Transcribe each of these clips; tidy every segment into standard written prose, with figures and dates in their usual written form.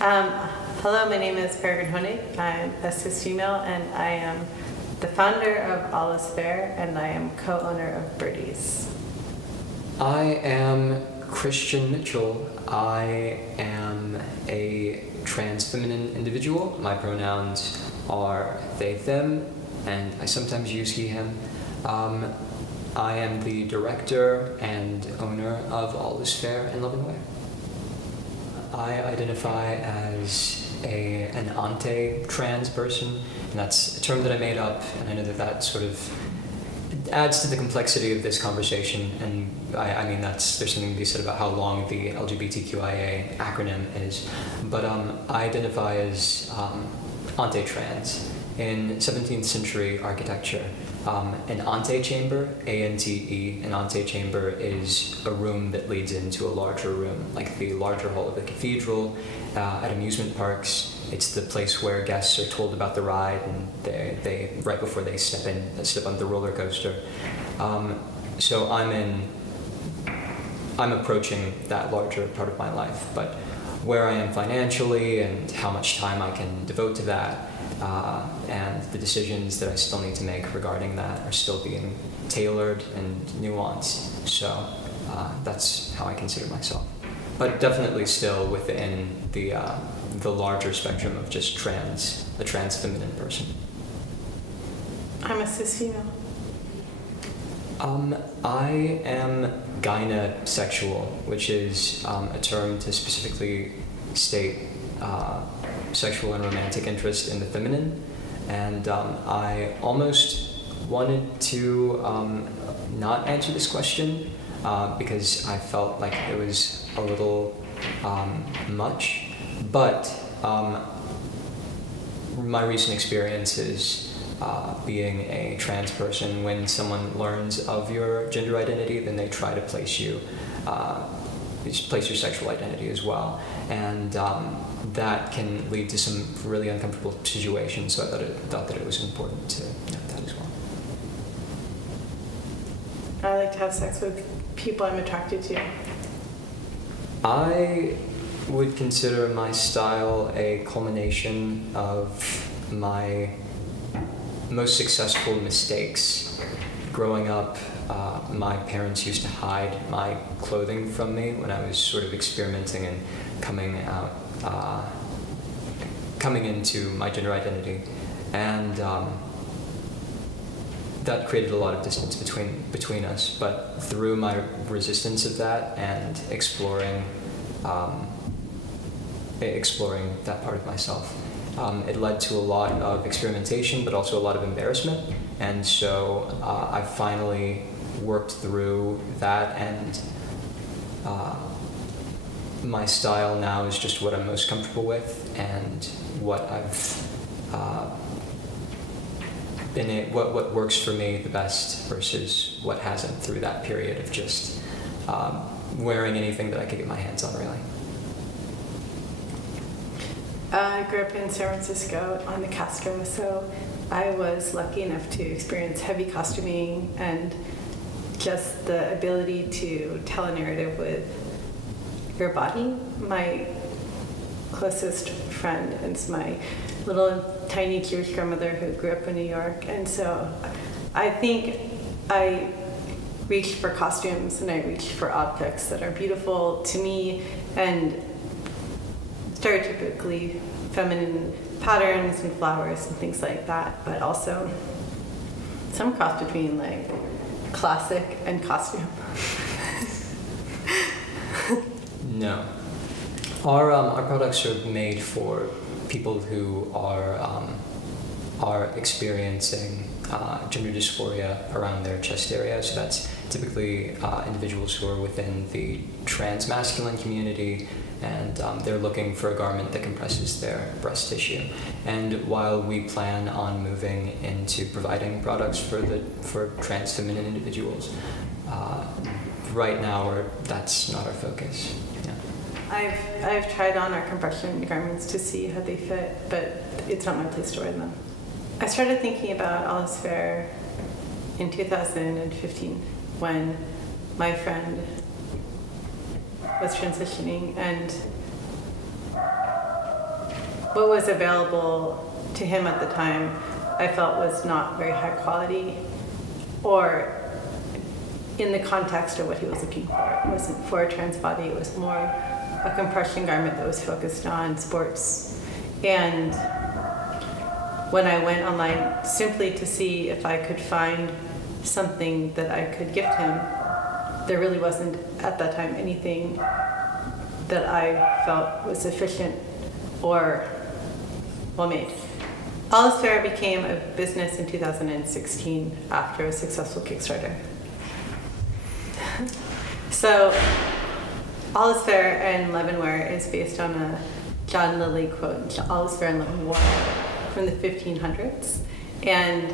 Um, Hello, my name is Peregrine Honig. I'm a cis female, and I am the founder of All Is Fair, and I am co-owner of Birdies. I am Christian Mitchell. I am a trans feminine individual. My pronouns are they, them, and I sometimes use he, him. I am the director and owner of All Is Fair and Love and Wear. I identify as an ante-trans person, and that's a term that I made up, and I know that sort of adds to the complexity of this conversation, and I mean there's something to be said about how long the LGBTQIA acronym is, but I identify as ante-trans. In 17th century architecture, an antechamber, A-N-T-E, an antechamber is a room that leads into a larger room, like the larger hall of a cathedral. At amusement parks, it's the place where guests are told about the ride, and they right before they step on the roller coaster. So I'm approaching that larger part of my life, but where I am financially and how much time I can devote to that, and the decisions that I still need to make regarding that are still being tailored and nuanced. So that's how I consider myself. But definitely still within the larger spectrum of just a trans feminine person. I'm a cis female. I am gynosexual, which is a term to specifically state sexual and romantic interest in the feminine, and I almost wanted to not answer this question because I felt like it was a little much, but my recent experiences being a trans person, when someone learns of your gender identity, then they try to place your sexual identity as well, and that can lead to some really uncomfortable situations. So I thought that it was important to note that as well. I like to have sex with people I'm attracted to. I would consider my style a culmination of my most successful mistakes. Growing up, my parents used to hide my clothing from me when I was sort of experimenting and coming into my gender identity, and that created a lot of distance between us. But through my resistance of that and exploring that part of myself, it led to a lot of experimentation, but also a lot of embarrassment. And so I finally worked through that, and my style now is just what I'm most comfortable with, and what what works for me the best versus what hasn't, through that period of just wearing anything that I could get my hands on, really. I grew up in San Francisco on the Castro, so I was lucky enough to experience heavy costuming and just the ability to tell a narrative with your body. My closest friend is my little tiny Jewish grandmother who grew up in New York, and so I think I reached for costumes and I reached for objects that are beautiful to me and stereotypically feminine patterns and flowers and things like that, but also some cross between like classic and costume. No. Our products are made for people who are experiencing gender dysphoria around their chest area. So that's typically individuals who are within the trans masculine community, and they're looking for a garment that compresses their breast tissue. And while we plan on moving into providing products for trans feminine individuals, right now that's not our focus. Yeah. I've tried on our compression garments to see how they fit, but it's not my place to wear them. I started thinking about All Is Fair in 2015 when my friend was transitioning, and what was available to him at the time, I felt was not very high quality or in the context of what he was looking for. It wasn't for a trans body, it was more a compression garment that was focused on sports. And when I went online simply to see if I could find something that I could gift him, there really wasn't at that time anything that I felt was sufficient or well made. All Is Fair became a business in 2016 after a successful Kickstarter. So All Is Fair and Leavenware is based on a John Lilly quote, All is fair in love and war, from the 1500s. And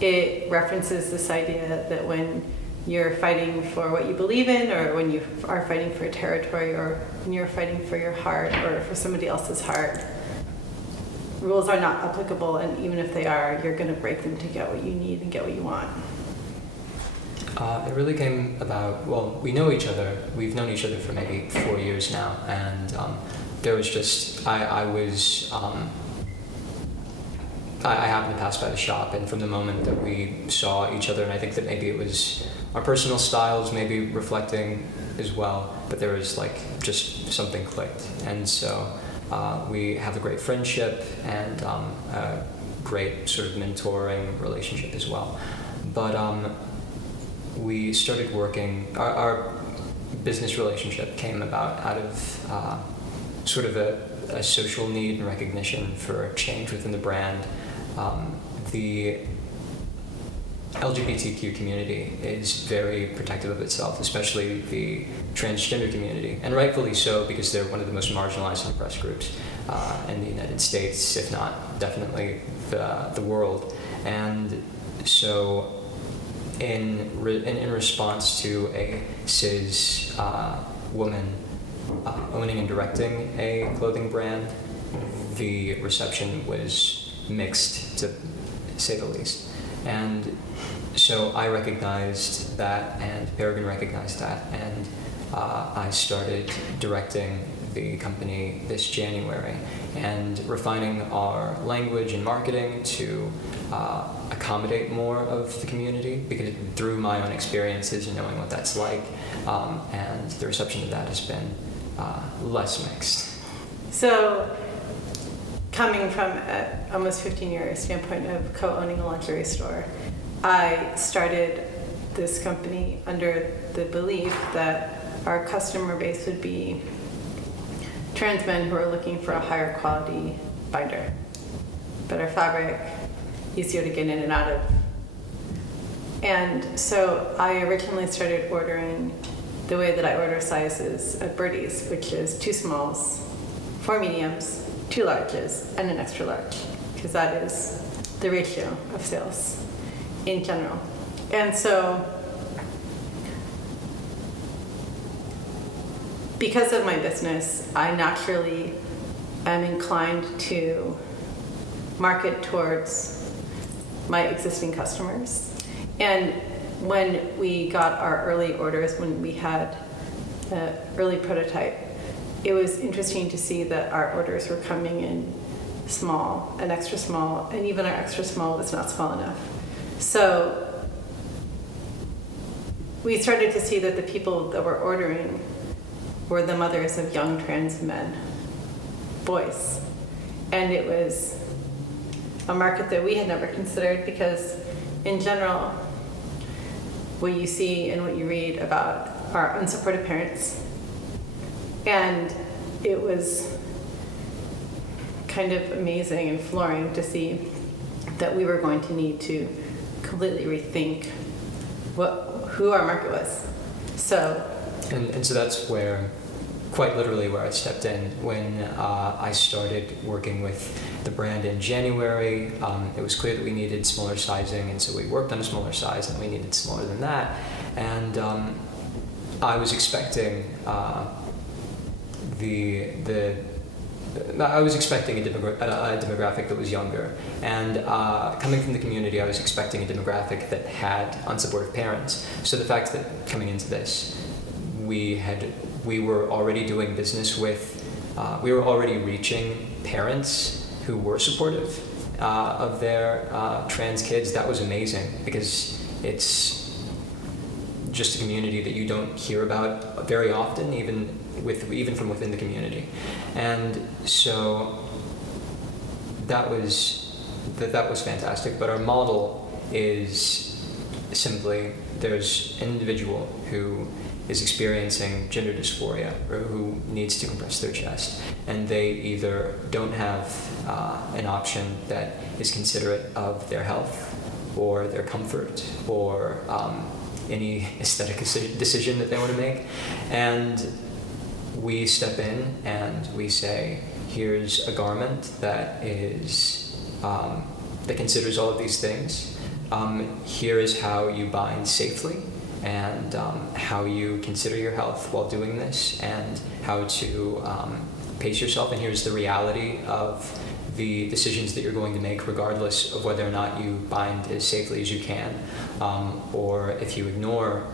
it references this idea that when you're fighting for what you believe in, or when you are fighting for a territory, or when you're fighting for your heart or for somebody else's heart, rules are not applicable, and even if they are, you're going to break them to get what you need and get what you want. It really came about, well, we know each other. We've known each other for maybe 4 years now, and there was just, I happened to pass by the shop, and from the moment that we saw each other, and I think that maybe it was our personal styles maybe reflecting as well, but there was like just something clicked, and so we have a great friendship and a great sort of mentoring relationship as well. But we started working, our business relationship came about out of sort of a social need and recognition for change within the brand. The LGBTQ community is very protective of itself, especially the transgender community, and rightfully so, because they're one of the most marginalized and oppressed groups in the United States, if not definitely the world. And so in response to a cis woman owning and directing a clothing brand, the reception was mixed, to say the least. And so I recognized that, and Peregrine recognized that, and I started directing the company this January and refining our language and marketing to accommodate more of the community, because through my own experiences and knowing what that's like, and the reception of that has been less mixed. So, coming from an almost 15-year standpoint of co-owning a lingerie store, I started this company under the belief that our customer base would be trans men who are looking for a higher quality binder, better fabric, easier to get in and out of. And so I originally started ordering the way that I order sizes at Birdies, which is 2 smalls, 4 mediums, 2 larges, and an extra large, because that is the ratio of sales in general. And so because of my business, I naturally am inclined to market towards my existing customers. And when we got our early orders, when we had the early prototype, it was interesting to see that our orders were coming in small and extra small, and even our extra small was not small enough. So we started to see that the people that were ordering were the mothers of young trans men, boys. And it was a market that we had never considered, because in general, what you see and what you read about are unsupported parents. And it was kind of amazing and flooring to see that we were going to need to completely rethink who our market was. So, and so that's where, quite literally, where I stepped in when I started working with the brand in January. It was clear that we needed smaller sizing, and so we worked on a smaller size, and we needed smaller than that. And I was expecting I was expecting a demographic that was younger, and coming from the community, I was expecting a demographic that had unsupportive parents. So the fact that coming into this, we were already doing business with we were already reaching parents who were supportive of their trans kids. That was amazing because it's just a community that you don't hear about very often, even from within the community. And so that was fantastic. But our model is simply, there's an individual who is experiencing gender dysphoria or who needs to compress their chest, and they either don't have an option that is considerate of their health or their comfort or any aesthetic decision that they want to make. And we step in and we say, here's a garment that is that considers all of these things. Here is how you bind safely, and how you consider your health while doing this, and how to pace yourself. And here's the reality of the decisions that you're going to make, regardless of whether or not you bind as safely as you can, or if you ignore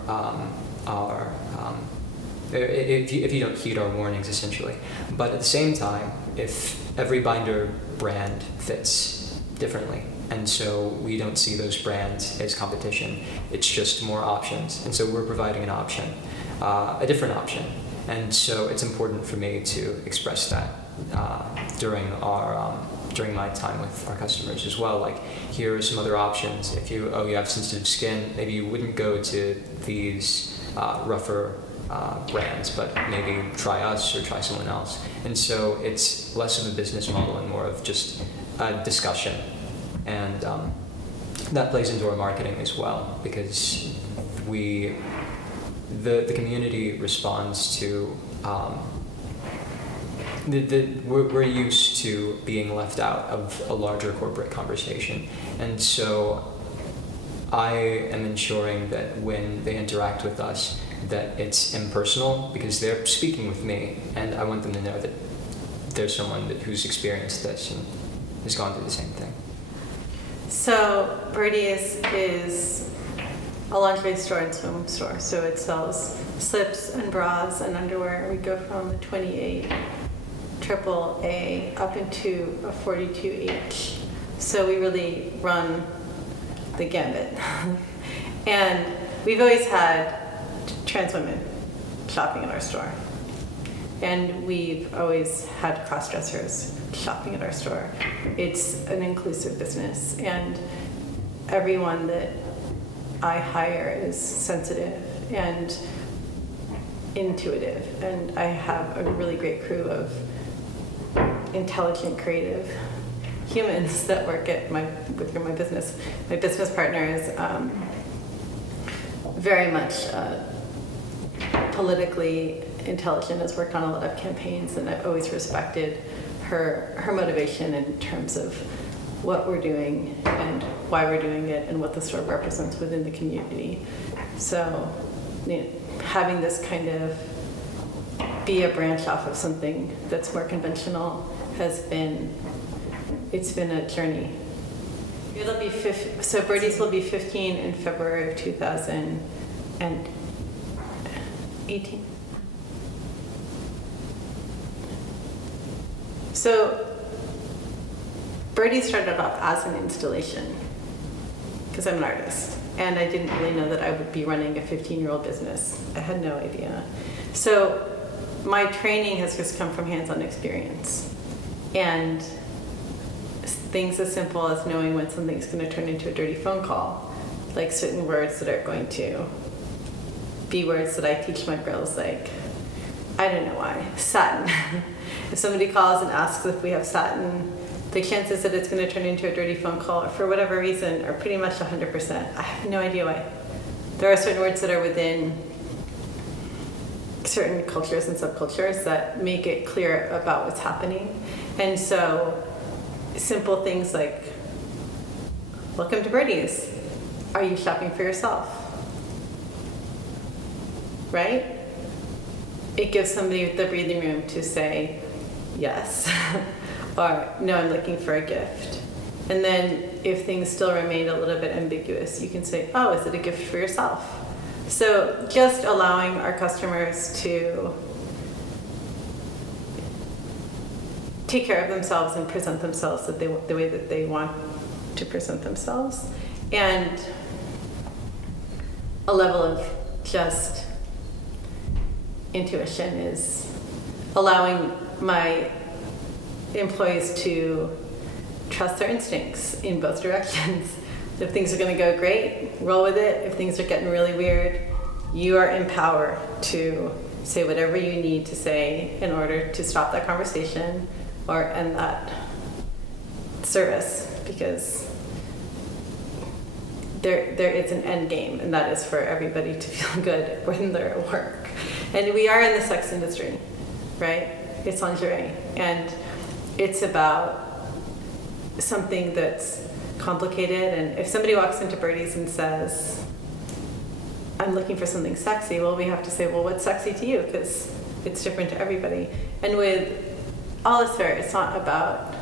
if you don't heed our warnings, essentially. But at the same time, if every binder brand fits differently, and so we don't see those brands as competition, it's just more options. And so we're providing an option, a different option. And so it's important for me to express that during my time with our customers as well. Like, here are some other options. If you have sensitive skin, maybe you wouldn't go to these rougher brands, but maybe try us or try someone else. And so it's less of a business model and more of just a discussion. And that plays into our marketing as well, because the community responds to we're used to being left out of a larger corporate conversation. And so I am ensuring that when they interact with us, that it's impersonal, because they're speaking with me, and I want them to know that there's someone who's experienced this and has gone through the same thing. So Birdies is a lingerie store and swim store. So it sells slips and bras and underwear. We go from a 28 AAA up into a 42H. So we really run the gambit. And we've always had trans women shopping in our store. And we've always had cross-dressers shopping at our store. It's an inclusive business, and everyone that I hire is sensitive and intuitive, and I have a really great crew of intelligent, creative humans that work at my business. My business partner is very much politically intelligent, has worked on a lot of campaigns, and I've always respected her motivation in terms of what we're doing and why we're doing it and what the store represents within the community. So, having this kind of be a branch off of something that's more conventional it's been a journey. So Birdies will be 15 in February of 2018. So Birdies started off as an installation because I'm an artist, and I didn't really know that I would be running a 15-year-old business. I had no idea. So my training has just come from hands-on experience, and things as simple as knowing when something's going to turn into a dirty phone call, like certain words that are going to be words that I teach my girls, like, I don't know why, satin. If somebody calls and asks if we have satin, the chances that it's going to turn into a dirty phone call for whatever reason are pretty much 100%. I have no idea why. There are certain words that are within certain cultures and subcultures that make it clear about what's happening. And so simple things like, welcome to Birdies. Are you shopping for yourself? Right? It gives somebody the breathing room to say yes, or no, I'm looking for a gift. And then if things still remain a little bit ambiguous, you can say, oh, is it a gift for yourself? So just allowing our customers to take care of themselves and present themselves the way that they want to present themselves, and a level of just intuition is allowing my employees to trust their instincts in both directions. If things are going to go great, roll with it. If things are getting really weird, you are in power to say whatever you need to say in order to stop that conversation or end that service, because there is an end game, and that is for everybody to feel good when they're at work. And we are in the sex industry, right? It's lingerie, and it's about something that's complicated. And if somebody walks into Birdies and says, I'm looking for something sexy, well, we have to say, well, what's sexy to you? Because it's different to everybody. And with all is fair, it's not about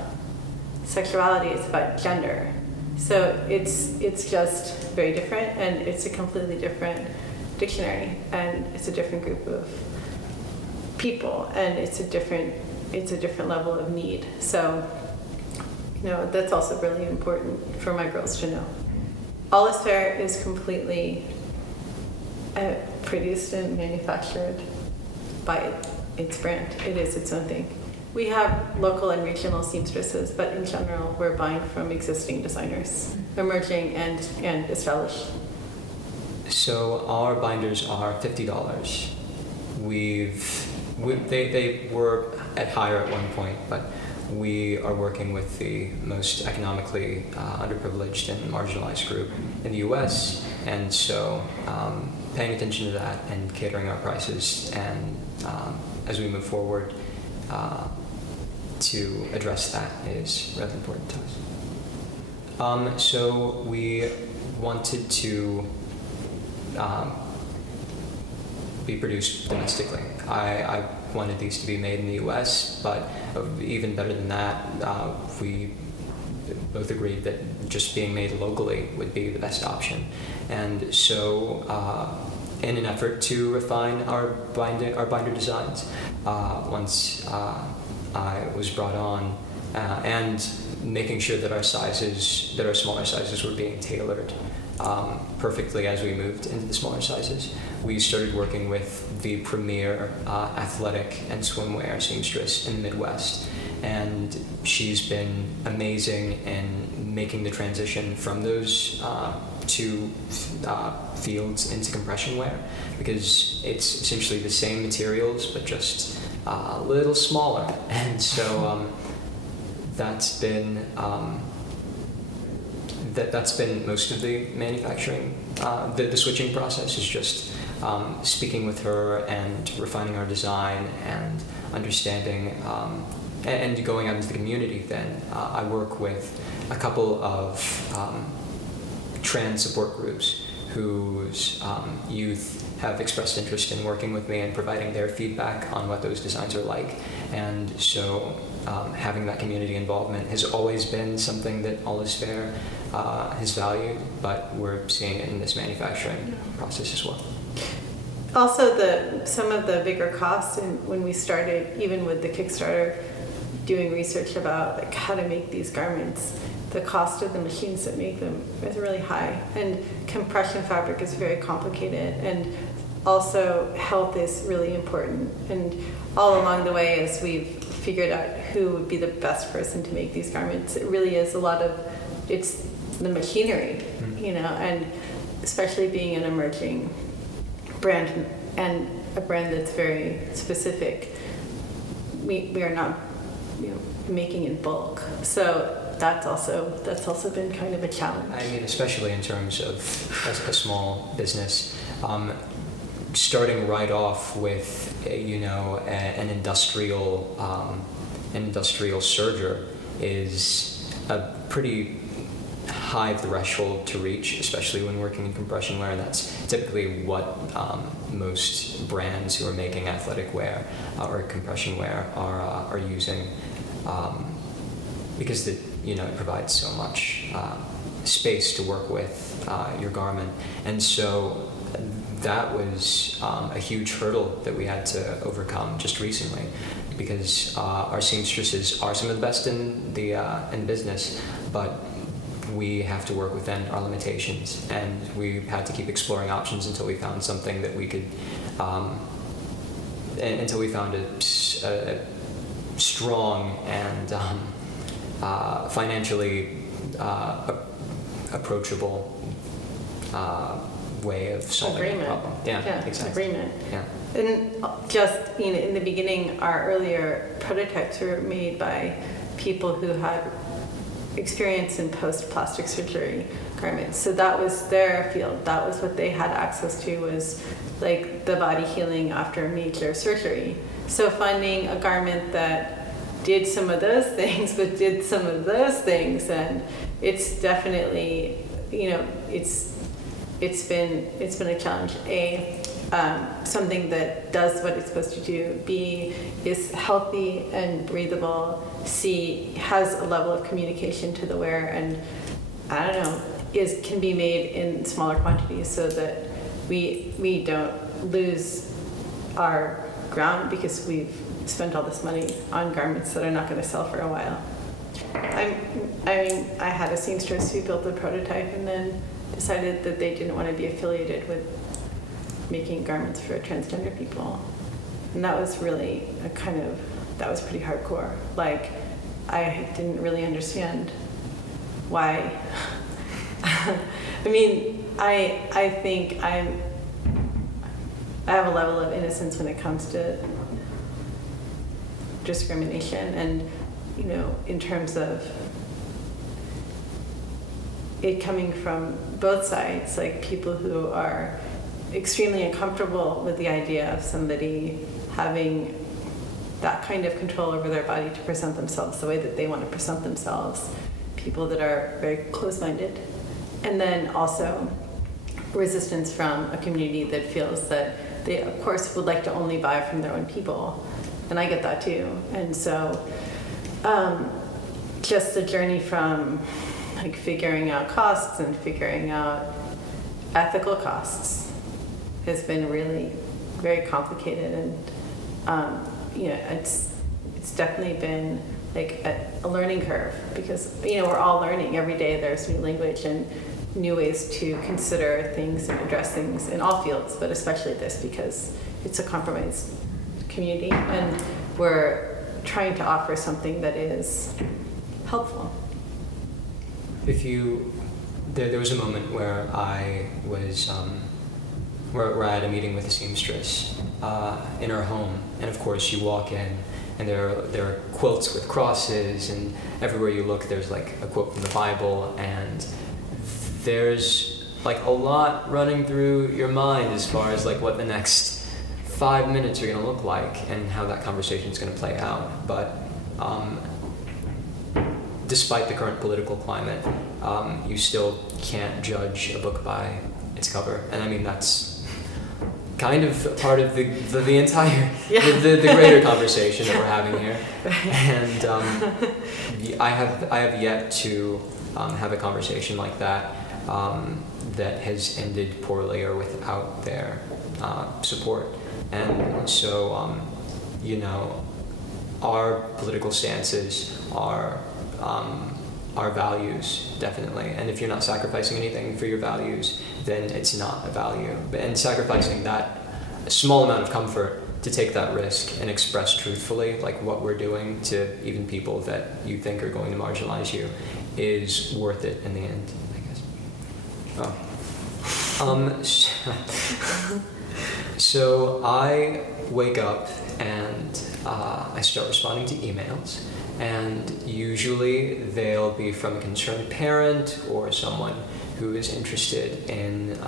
sexuality, it's about gender. So it's just very different, and it's a completely different dictionary, and it's a different group of people, and it's a different level of need. So, that's also really important for my girls to know. All is Fair is completely produced and manufactured by its brand. It is its own thing. We have local and regional seamstresses, but in general, we're buying from existing designers, emerging and established. So our binders are $50. They were at higher at one point, but we are working with the most economically underprivileged and marginalized group in the U.S., and so paying attention to that and catering our prices, and as we move forward to address that is really important to us. So we wanted to be produced domestically. I wanted these to be made in the U.S., but even better than that, we both agreed that just being made locally would be the best option. And so, in an effort to refine our binder designs, once I was brought on, and making sure that our smaller sizes were being tailored perfectly as we moved into the smaller sizes, we started working with the premier athletic and swimwear seamstress in the Midwest, and she's been amazing in making the transition from those two fields into compression wear, because it's essentially the same materials but just a little smaller, and so that's been that's been most of the manufacturing. The switching process is just speaking with her and refining our design and understanding and going out into the community. Then I work with a couple of trans support groups whose youth have expressed interest in working with me and providing their feedback on what those designs are like. And so having that community involvement has always been something that All Is Fair has valued, but we're seeing it in this manufacturing process as well. Also, some of the bigger costs, and when we started, even with the Kickstarter, doing research about how to make these garments, the cost of the machines that make them is really high, and compression fabric is very complicated, and also health is really important. And all along the way, as we've figured out who would be the best person to make these garments, it really is it's the machinery, and especially being an emerging brand and a brand that's very specific, we are not making in bulk, so that's also been kind of a challenge. I mean, especially in terms of a small business, starting right off with an industrial serger is a pretty high threshold to reach, especially when working in compression wear, and that's typically what most brands who are making athletic wear or compression wear are using, because it provides so much space to work with your garment. And so that was a huge hurdle that we had to overcome just recently, because our seamstresses are some of the best in the business, but we have to work within our limitations, and we had to keep exploring options until we found something that we could, until we found a strong and financially approachable way of solving the problem. Yeah, exactly. Agreement. Yeah. And just, in the beginning, our earlier prototypes were made by people who had experience in post-plastic surgery garments. So that was their field. That was what they had access to, was like the body healing after major surgery. So finding a garment that did some of those things, but did some of those things, and it's definitely, it's been a challenge. Something that does what it's supposed to do. B, is healthy and breathable. C, has a level of communication to the wearer, and can be made in smaller quantities so that we don't lose our ground because we've spent all this money on garments that are not going to sell for a while. I had a seamstress who built a prototype and then decided that they didn't want to be affiliated with making garments for transgender people, and that was really that was pretty hardcore. Like, I didn't really understand why. I think I have a level of innocence when it comes to discrimination, and in terms of it coming from both sides, like people who are extremely uncomfortable with the idea of somebody having that kind of control over their body to present themselves the way that they want to present themselves, people that are very close-minded, and then also resistance from a community that feels that they, of course, would like to only buy from their own people, and I get that too. And so just the journey from like figuring out costs and figuring out ethical costs has been really very complicated, and it's definitely been like a learning curve, because we're all learning every day. There's new language and new ways to consider things and address things in all fields, but especially this, because it's a compromised community, and we're trying to offer something that is helpful. There was a moment where I was where I had a meeting with a seamstress in her home, and of course you walk in and there are quilts with crosses, and everywhere you look there's like a quote from the Bible, and there's like a lot running through your mind as far as like what the next 5 minutes are going to look like and how that conversation is going to play out. But despite the current political climate, you still can't judge a book by its cover, and I mean that's kind of part of the entire the greater conversation that we're having here. And I have yet to have a conversation like that that has ended poorly or without their support. And so our political stances are values, definitely. And if you're not sacrificing anything for your values, then it's not a value. And sacrificing that small amount of comfort to take that risk and express truthfully, like what we're doing to even people that you think are going to marginalize you, is worth it in the end, I guess. So I wake up and I start responding to emails. And usually they'll be from a concerned parent or someone who is interested in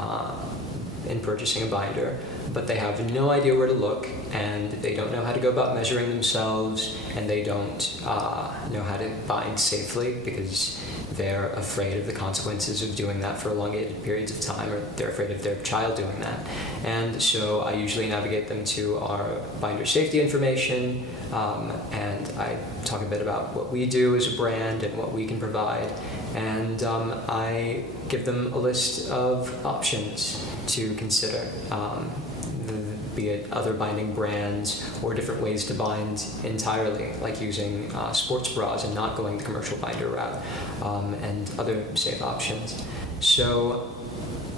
purchasing a binder, but they have no idea where to look, and they don't know how to go about measuring themselves, and they don't know how to bind safely because they're afraid of the consequences of doing that for elongated periods of time, or they're afraid of their child doing that. And so I usually navigate them to our binder safety information, and I talk a bit about what we do as a brand and what we can provide, and I give them a list of options to consider. be it other binding brands or different ways to bind entirely, like using sports bras and not going the commercial binder route, and other safe options. So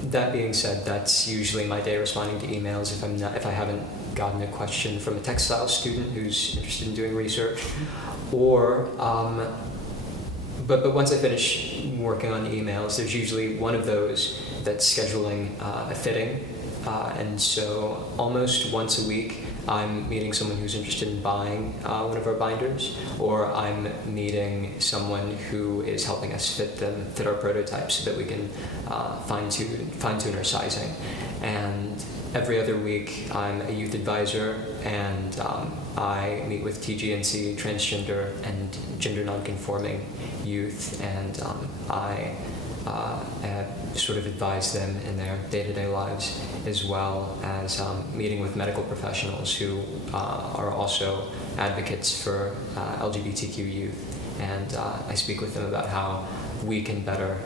that being said, that's usually my day, responding to emails if I haven't gotten a question from a textile student who's interested in doing research, or but once I finish working on emails, there's usually one of those that's scheduling a fitting, and so almost once a week I'm meeting someone who's interested in buying one of our binders, or I'm meeting someone who is helping us fit our prototypes so that we can fine-tune our sizing. And every other week I'm a youth advisor, and I meet with TGNC, transgender and gender nonconforming youth, and I sort of advise them in their day-to-day lives, as well as meeting with medical professionals who are also advocates for LGBTQ youth, and I speak with them about how we can better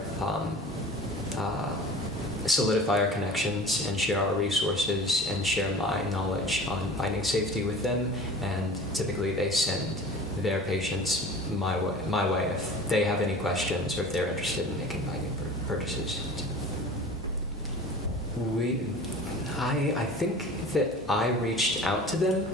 solidify our connections and share our resources and share my knowledge on binding safety with them, and typically they send their patients my way if they have any questions or if they're interested in making binding purchases. I think that I reached out to them.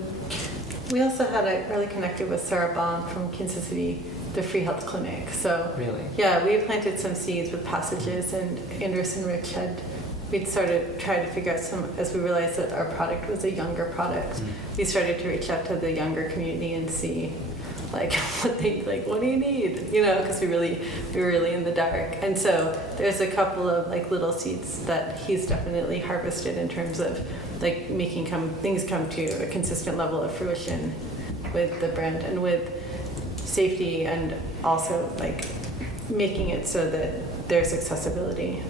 We also had really connected with Sarah Baum from Kansas City, the Free Health Clinic. So Really? yeah, we planted some seeds with passages, and Anderson Rich we'd started trying to figure out as we realized that our product was a younger product, we started to reach out to the younger community and see what do you need? Because we were really in the dark. And so there's a couple of little seeds that he's definitely harvested in terms of making things come to a consistent level of fruition with the brand and with safety, and also making it so that there's accessibility.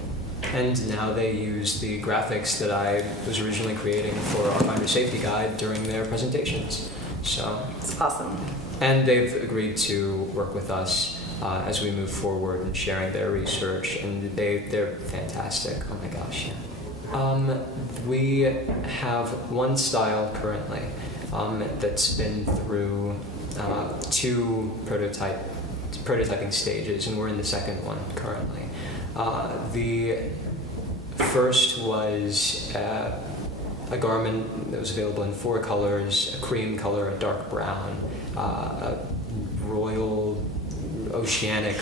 And now they use the graphics that I was originally creating for our binder safety guide during their presentations. So it's awesome. And they've agreed to work with us as we move forward in sharing their research, and they're fantastic. Oh my gosh. We have one style currently that's been through 2 prototyping stages, and we're in the second one currently. The first was a garment that was available in 4 colors: a cream color, a dark brown, a royal oceanic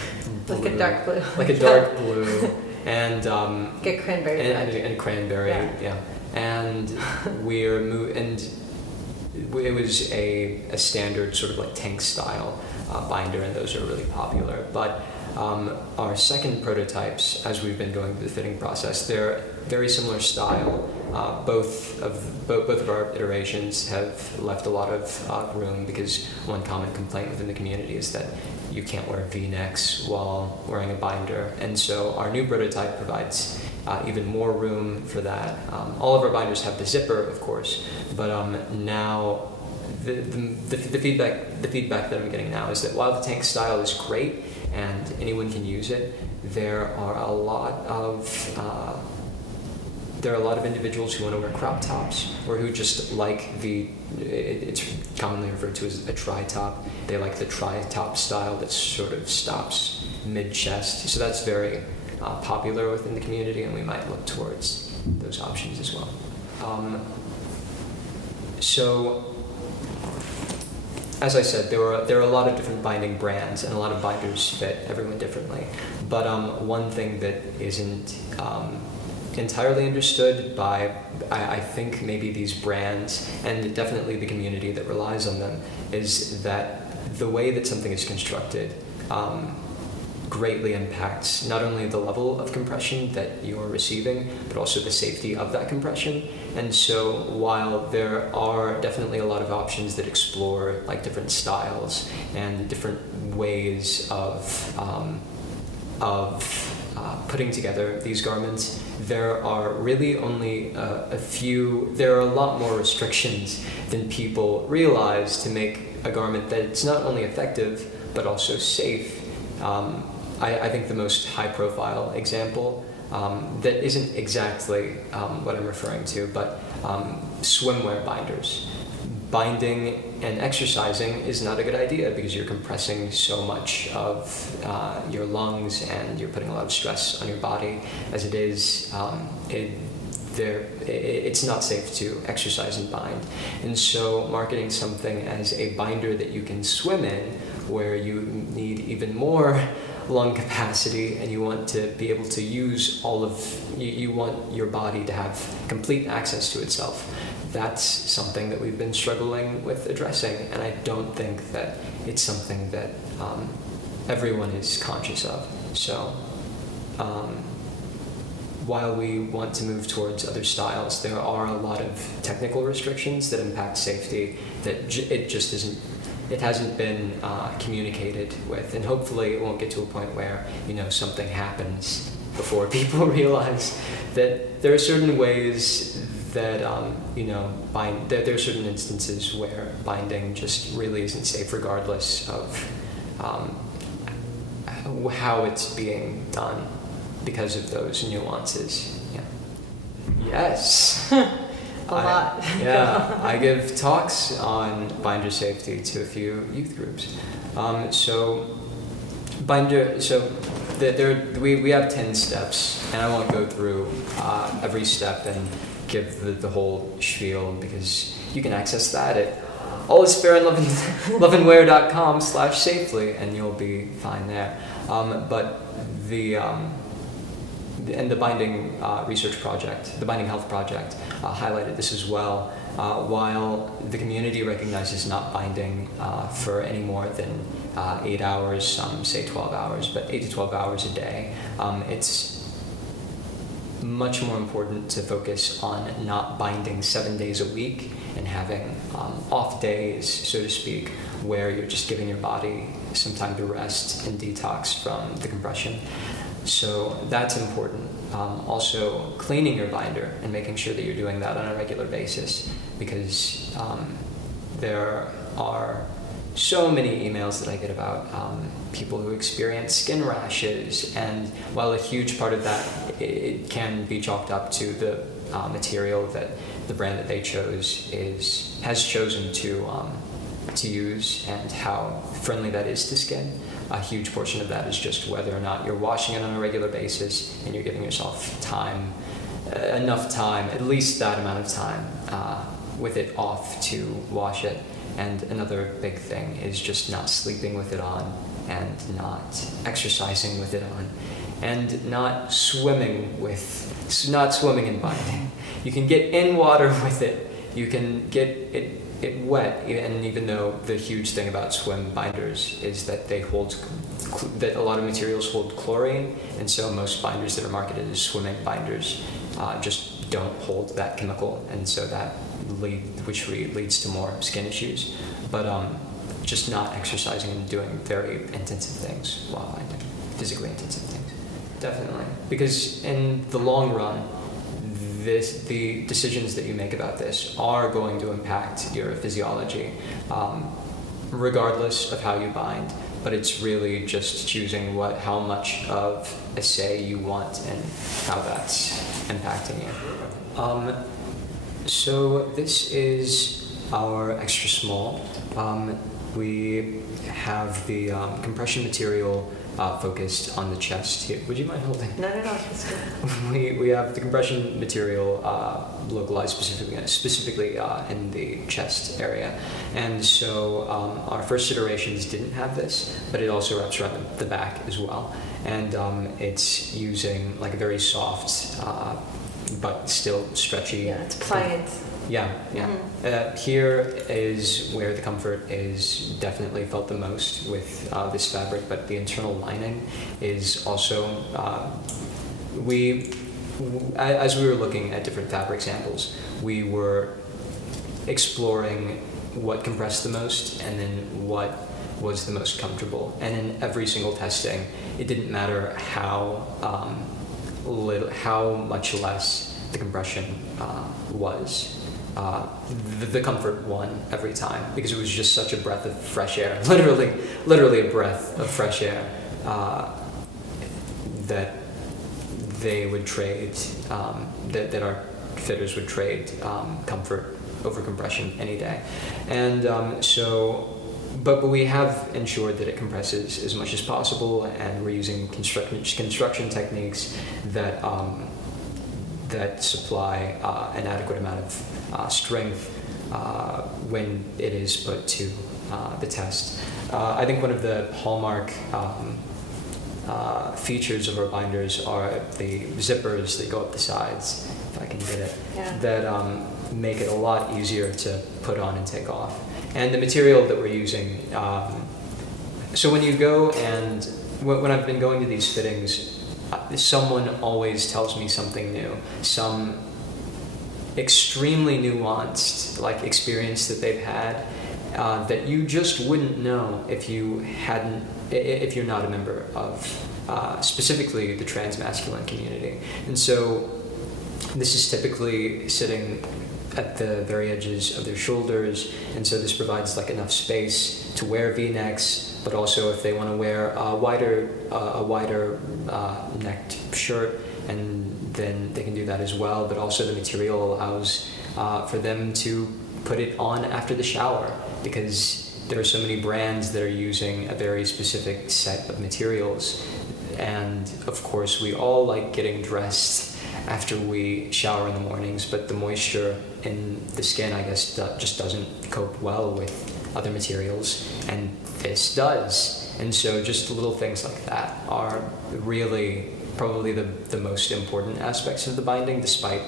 blue, like a dark blue, and a cranberry, and cranberry, yeah. And it was a standard sort of tank style binder, and those are really popular. But our second prototypes, as we've been going through the fitting process, they're very similar style. Both of our iterations have left a lot of room, because one common complaint within the community is that you can't wear V-necks while wearing a binder, and so our new prototype provides even more room for that. All of our binders have the zipper, of course, but now the feedback that I'm getting now is that while the tank style is great and anyone can use it, there are a lot of individuals who want to wear crop tops, or who just like it's commonly referred to as a tri-top. They like the tri-top style that sort of stops mid-chest. So that's very popular within the community, and we might look towards those options as well. So, as I said, there are a lot of different binding brands, and a lot of binders fit everyone differently. But one thing that isn't entirely understood by, I think, maybe these brands, and definitely the community that relies on them, is that the way that something is constructed greatly impacts not only the level of compression that you're receiving, but also the safety of that compression. And so while there are definitely a lot of options that explore different styles and different ways of putting together these garments, there are really only there are a lot more restrictions than people realize to make a garment that's not only effective but also safe. I think the most high-profile example that isn't exactly what I'm referring to, but swimwear binders. Binding and exercising is not a good idea because you're compressing so much of your lungs and you're putting a lot of stress on your body. As it is, it's not safe to exercise and bind. And so marketing something as a binder that you can swim in, where you need even more lung capacity and you want to be able to use you want your body to have complete access to itself. That's something that we've been struggling with addressing, and I don't think that it's something that everyone is conscious of. So while we want to move towards other styles, there are a lot of technical restrictions that impact safety that it hasn't been communicated with, and hopefully it won't get to a point where something happens before people realize that there are certain ways that there are certain instances where binding just really isn't safe, regardless of how it's being done, because of those nuances. Yeah. Yes. A lot. Yeah, I give talks on binder safety to a few youth groups. We have 10 steps, and I won't go through every step and give the whole spiel, because you can access that at allisfairandloveandwear.com/safely, and you'll be fine there. But the binding research project, the Binding Health Project, highlighted this as well. While the community recognizes not binding for any more than 8 hours, some say 12 hours, but 8 to 12 hours a day, it's much more important to focus on not binding 7 days a week and having off days, so to speak, where you're just giving your body some time to rest and detox from the compression. So that's important. Also, cleaning your binder and making sure that you're doing that on a regular basis, because there are so many emails that I get about people who experience skin rashes, and while a huge part of that it can be chalked up to the material that the brand that they has chosen to use and how friendly that is to skin. A huge portion of that is just whether or not you're washing it on a regular basis and you're giving yourself enough time, at least that amount of time with it off to wash it. And another big thing is just not sleeping with it on, and not exercising with it on, and not swimming in binding. You can get in water with it, you can get it wet, and even though the huge thing about swim binders is that that a lot of materials hold chlorine, and so most binders that are marketed as swimming binders just don't hold that chemical, and so that leads to more skin issues. But just not exercising and doing very intensive things while binding, physically intensive things, definitely, because in the long run, the decisions that you make about this are going to impact your physiology, regardless of how you bind. But it's really just choosing how much of a say you want and how that's impacting you. So this is our extra small. We have the compression material focused on the chest here. Would you mind holding? No, that's good. We have the compression material localized specifically in the chest area, and so our first iterations didn't have this, but it also wraps around the back as well, and it's using like a very soft but still stretchy. Yeah, it's pliant. Yeah. Mm-hmm. Here is where the comfort is definitely felt the most with this fabric, but the internal lining is also, as we were looking at different fabric samples, we were exploring what compressed the most and then what was the most comfortable. And in every single testing, it didn't matter how much less the compression was. The comfort won every time, because it was just such a breath of fresh air, literally a breath of fresh air, that they would trade, that our fitters would trade comfort over compression any day. And but we have ensured that it compresses as much as possible, and we're using construction techniques that that supply an adequate amount of strength when it is put to the test. I think one of the hallmark features of our binders are the zippers that go up the sides, if I can get it, that make it a lot easier to put on and take off. And the material that we're using, so when you go and, when I've been going to these fittings, someone always tells me something new, some extremely nuanced experience that they've had that you just wouldn't know if you're not a member of specifically the transmasculine community. And so this is typically sitting at the very edges of their shoulders, and so this provides enough space to wear V-necks, but also if they want to wear a wider necked shirt, and then they can do that as well. But also the material allows for them to put it on after the shower, because there are so many brands that are using a very specific set of materials. And of course we all like getting dressed after we shower in the mornings, but the moisture in the skin, I guess, just doesn't cope well with other materials, and this does. And so just little things like that are really probably the most important aspects of the binding, despite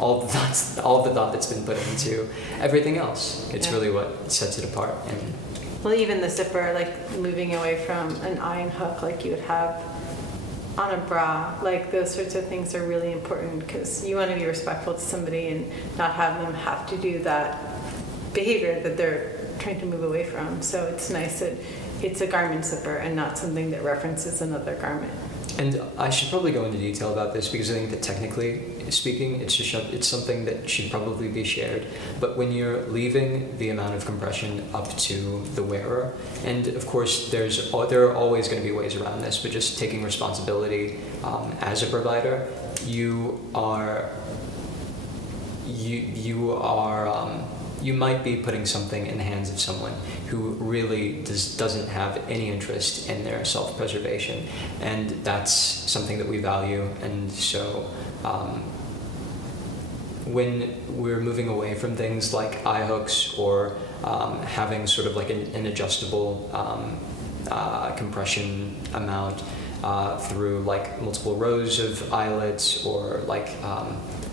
all the thought that's been put into everything else. It's really what sets it apart. And well, even the zipper, moving away from an iron hook like you would have on a bra, those sorts of things are really important, because you want to be respectful to somebody and not have them have to do that behavior that they're trying to move away from. So it's nice that it's a garment zipper and not something that references another garment. And I should probably go into detail about this, because I think that technically speaking, it's something that should probably be shared. But when you're leaving the amount of compression up to the wearer, and of course there are always going to be ways around this, but just taking responsibility as a provider, you might be putting something in the hands of someone who really doesn't have any interest in their self-preservation, and that's something that we value. And so when we're moving away from things like eye hooks, or having sort of an adjustable compression amount through multiple rows of eyelets, or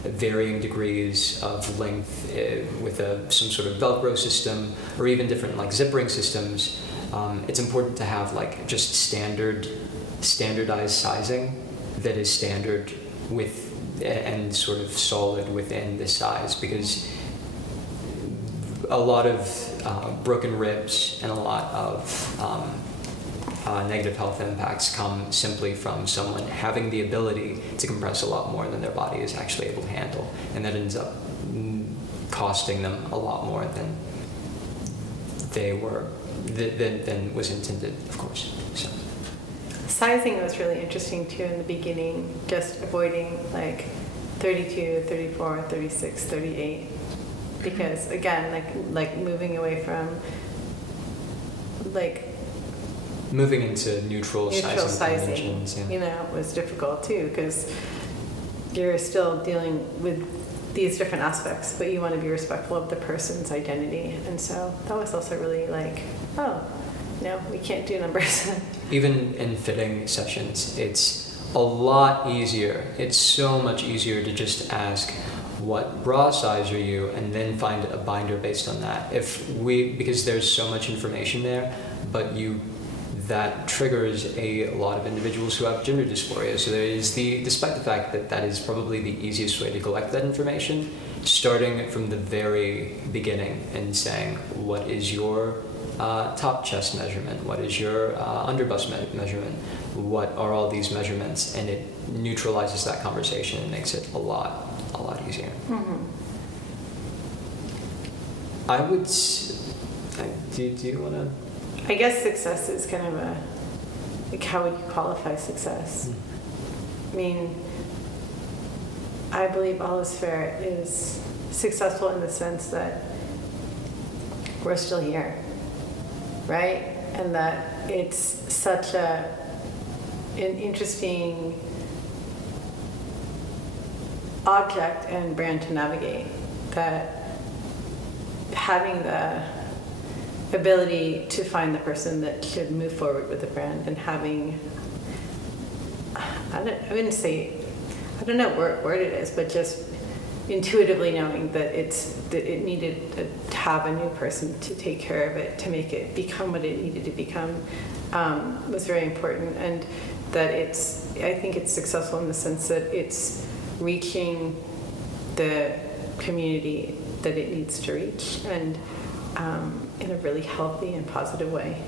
varying degrees of length with some sort of Velcro system, or even different zippering systems, it's important to have just standardized sizing that is standard with and sort of solid within this size, because a lot of broken ribs and a lot of negative health impacts come simply from someone having the ability to compress a lot more than their body is actually able to handle, and that ends up costing them a lot more than than was intended, of course. So. Sizing was really interesting too in the beginning, just avoiding 32, 34, 36, 38, because again, moving away from moving into neutral sizing dimensions, was difficult too, because you're still dealing with these different aspects, but you want to be respectful of the person's identity. And so that was also really we can't do numbers. Even in fitting sessions, it's a lot easier. It's so much easier to just ask, what bra size are you, and then find a binder based on that. Because there's so much information there, but that triggers a lot of individuals who have gender dysphoria. So there is despite the fact that is probably the easiest way to collect that information, starting from the very beginning and saying, what is your top chest measurement? What is your underbust measurement? What are all these measurements? And it neutralizes that conversation and makes it a lot easier. Mm-hmm. I would. Do you want to? I guess success is kind of how would you qualify success? I mean, I believe All Is Fair is successful in the sense that we're still here, right? And that it's such an interesting object and brand to navigate, that having the ability to find the person that should move forward with the brand, and having, I don't know what word it is, but just intuitively knowing that it needed to have a new person to take care of it, to make it become what it needed to become, was very important. And that I think it's successful in the sense that it's reaching the community that it needs to reach, and in a really healthy and positive way.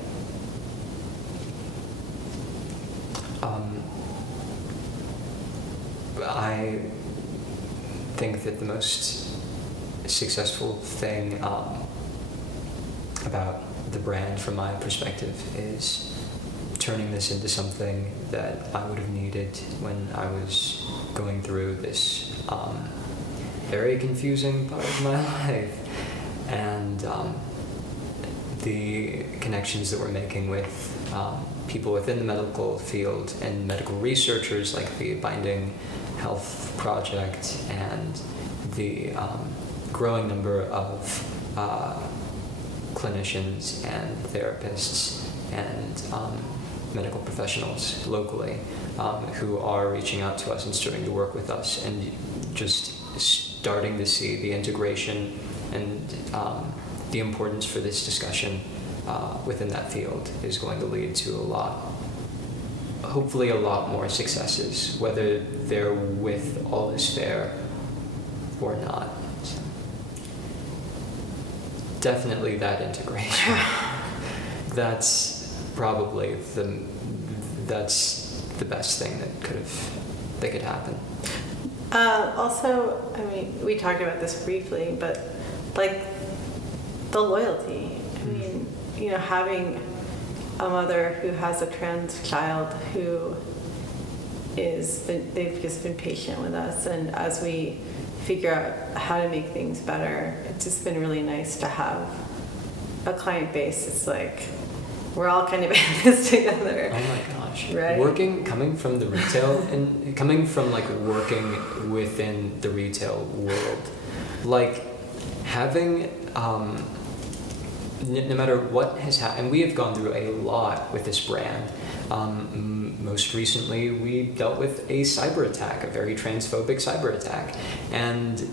I think that the most successful thing about the brand, from my perspective, is turning this into something that I would have needed when I was going through this very confusing part of my life. And the connections that we're making with people within the medical field and medical researchers, like the Binding Health Project, and the growing number of clinicians and therapists and medical professionals locally who are reaching out to us and starting to work with us, and just starting to see the integration and the importance for this discussion within that field is going to lead to hopefully a lot more successes, whether they're with All Is Fair or not. So, definitely that integration. That's probably the best thing that could happen. Also, I mean, we talked about this briefly, but like the loyalty. I mean, having a mother who has a trans child who they've just been patient with us, and as we figure out how to make things better, it's just been really nice to have a client base. It's like we're all kind of in this together. Oh my gosh. Right? Coming from the retail and coming from like working within the retail world, like having no matter what has happened, and we have gone through a lot with this brand. Most recently, we dealt with a cyber attack, a very transphobic cyber attack. And,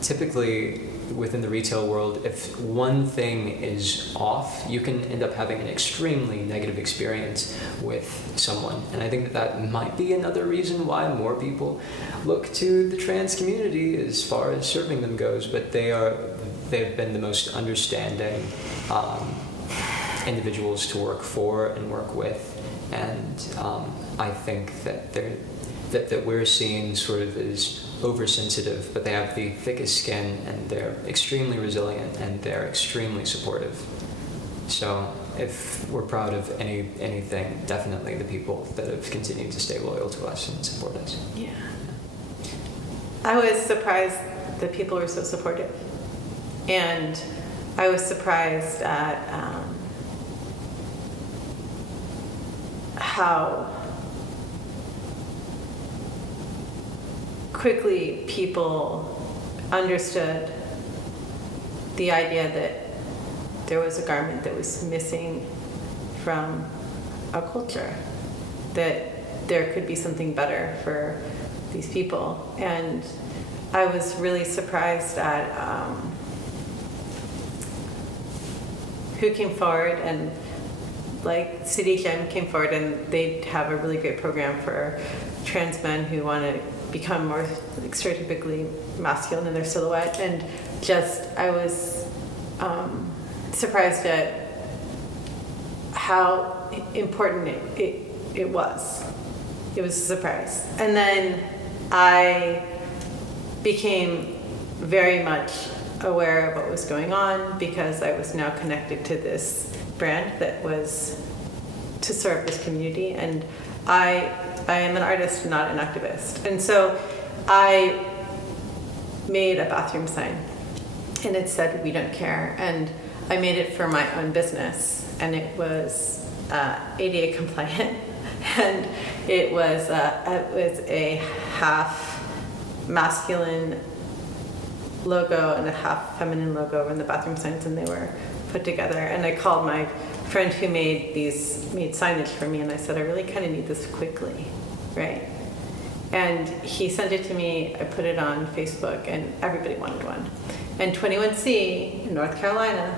typically within the retail world, if one thing is off, you can end up having an extremely negative experience with someone. And I think that might be another reason why more people look to the trans community as far as serving them goes, but they've been the most understanding individuals to work for and work with, and I think that we're seen sort of as oversensitive, but they have the thickest skin, and they're extremely resilient, and they're extremely supportive. So if we're proud of anything, definitely the people that have continued to stay loyal to us and support us. Yeah. I was surprised that people were so supportive. And I was surprised at how quickly people understood the idea that there was a garment that was missing from a culture, that there could be something better for these people. And I was really surprised at who came forward, and like City Gym came forward, and they have a really great program for trans men who want to become more like stereotypically masculine in their silhouette. And I was surprised at how important it was. It was a surprise. And then I became very much aware of what was going on, because I was now connected to this brand that was to serve this community. And I am an artist, not an activist. And so I made a bathroom sign, and it said, "We don't care." And I made it for my own business, and it was ADA compliant, and it was a half masculine logo and a half feminine logo in the bathroom signs, and they were put together. And I called my friend who made signage for me, and I said, I really kind of need this quickly, right? And he sent it to me. I put it on Facebook, and everybody wanted one. And 21C in North Carolina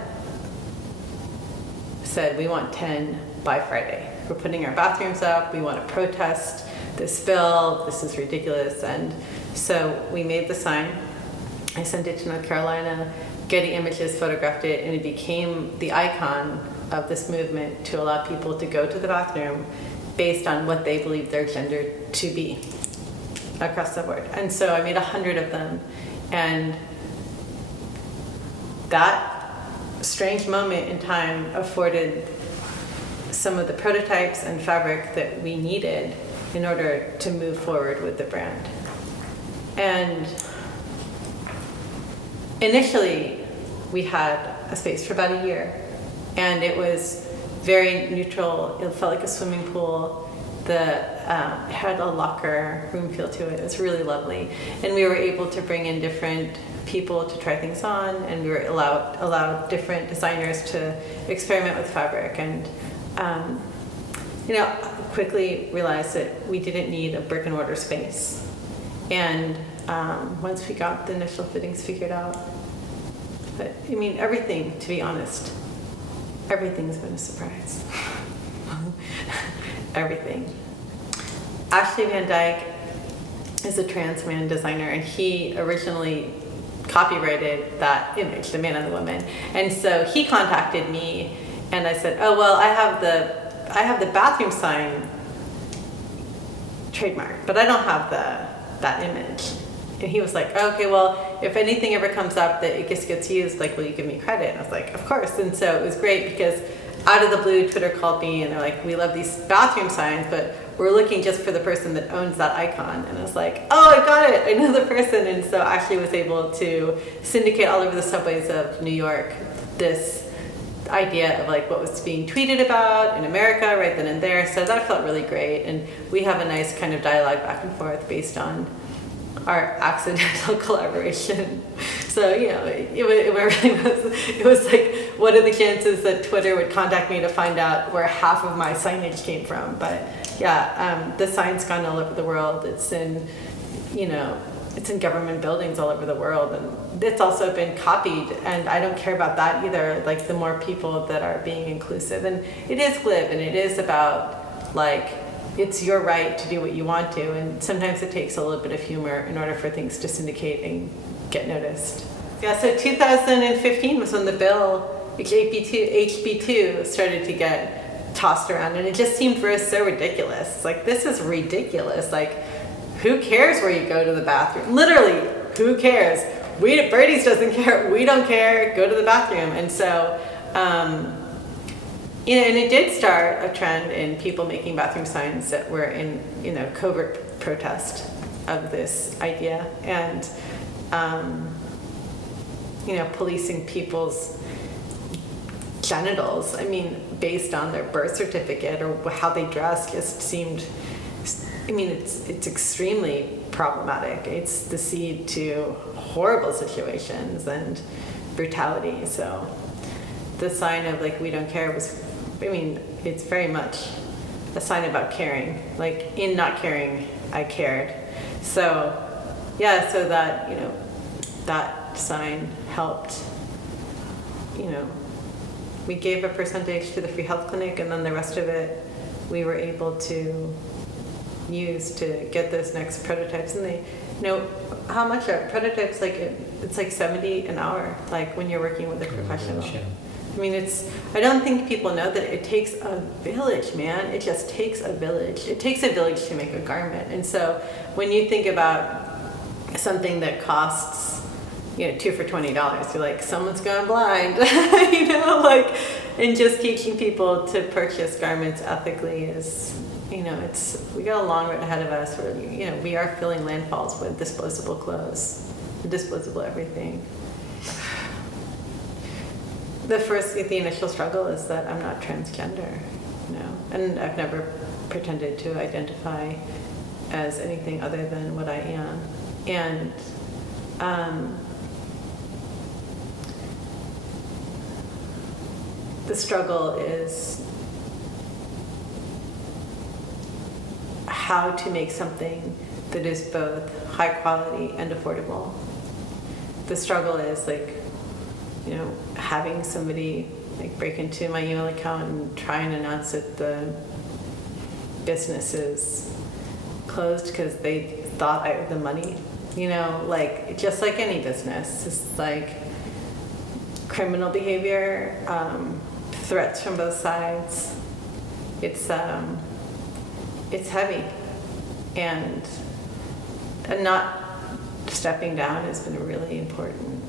said, we want 10 by Friday. We're putting our bathrooms up. We want to protest this bill. This is ridiculous. And so we made the sign. I sent it to North Carolina. Getty Images photographed it, and it became the icon of this movement to allow people to go to the bathroom based on what they believe their gender to be across the board. And so I made 100 of them, and that strange moment in time afforded some of the prototypes and fabric that we needed in order to move forward with the brand. And initially, we had a space for about a year, and it was very neutral. It felt like a swimming pool. It had a locker room feel to it. It was really lovely, and we were able to bring in different people to try things on, and we were allowed different designers to experiment with fabric, and quickly realized that we didn't need a brick and mortar space. And once we got the initial fittings figured out, but I mean, everything, to be honest, everything's been a surprise. Everything. Ashley Van Dyke is a trans man designer, and he originally copyrighted that image, the man and the woman. And so he contacted me, and I said, oh, well, I have the bathroom sign trademark, but I don't have that image. And he was like, okay, well, if anything ever comes up that it just gets used, like, will you give me credit? And I was like, of course. And so it was great because out of the blue, Twitter called me, and they're like, we love these bathroom signs, but we're looking just for the person that owns that icon. And I was like, oh, I got it. I know the person. And so Ashley was able to syndicate all over the subways of New York this idea of like what was being tweeted about in America right then and there. So that felt really great. And we have a nice kind of dialogue back and forth based on our accidental collaboration. So, it was like, what are the chances that Twitter would contact me to find out where half of my signage came from? But yeah, the sign's gone all over the world. It's in government buildings all over the world, and it's also been copied, and I don't care about that either. Like, the more people that are being inclusive, and it is glib, and it is about like, it's your right to do what you want to, and sometimes it takes a little bit of humor in order for things to syndicate and get noticed. Yeah, so 2015 was when the bill, HB2 started to get tossed around, and it just seemed for us so ridiculous. It's like, this is ridiculous. Like, who cares where you go to the bathroom? Literally, who cares? Birdies doesn't care. We don't care. Go to the bathroom. And so, and it did start a trend in people making bathroom signs that were in, covert protest of this idea, and, policing people's genitals. I mean, based on their birth certificate or how they dress, just seemed. It's extremely problematic. It's the seed to horrible situations and brutality. So the sign of like, we don't care was, it's very much a sign about caring. Like, in not caring, I cared. So yeah, so that, that sign helped, we gave a percentage to the free health clinic, and then the rest of it we were able to use to get those next prototypes. And they how much are prototypes, like it's like $70 an hour, like when you're working with a professional. I don't think people know that it takes a village, man. It just takes a village. It takes a village to make a garment. And so when you think about something that costs 2 for $20, you're like, someone's gone blind. And just teaching people to purchase garments ethically is we got a long road ahead of us where, we are filling landfalls with disposable clothes, disposable everything. The initial struggle is that I'm not transgender, and I've never pretended to identify as anything other than what I am. And the struggle is how to make something that is both high quality and affordable. The struggle is having somebody break into my email account and try and announce that the business is closed because they thought I owed them money. Just like any business, it's criminal behavior, threats from both sides. It's heavy, and not stepping down has been really important.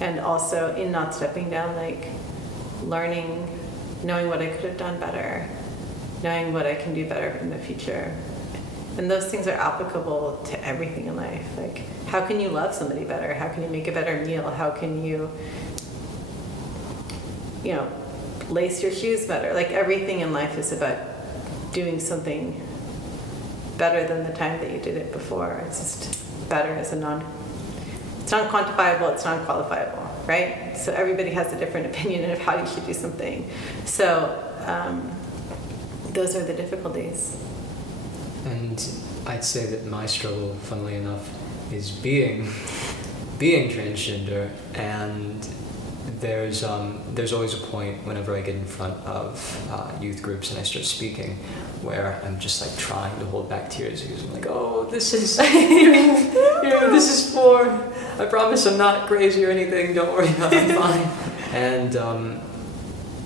And also in not stepping down, learning, knowing what I could have done better, knowing what I can do better in the future. And those things are applicable to everything in life. How can you love somebody better? How can you make a better meal? How can you, lace your shoes better? Everything in life is about doing something better than the time that you did it before. It's just better as it's non-quantifiable, it's non-qualifiable, right? So everybody has a different opinion of how you should do something. So those are the difficulties. And I'd say that my struggle, funnily enough, is being transgender, and there's always a point whenever I get in front of youth groups and I start speaking where I'm just trying to hold back tears because I'm oh, this is this is for, I promise I'm not crazy or anything, don't worry about it, I'm fine. And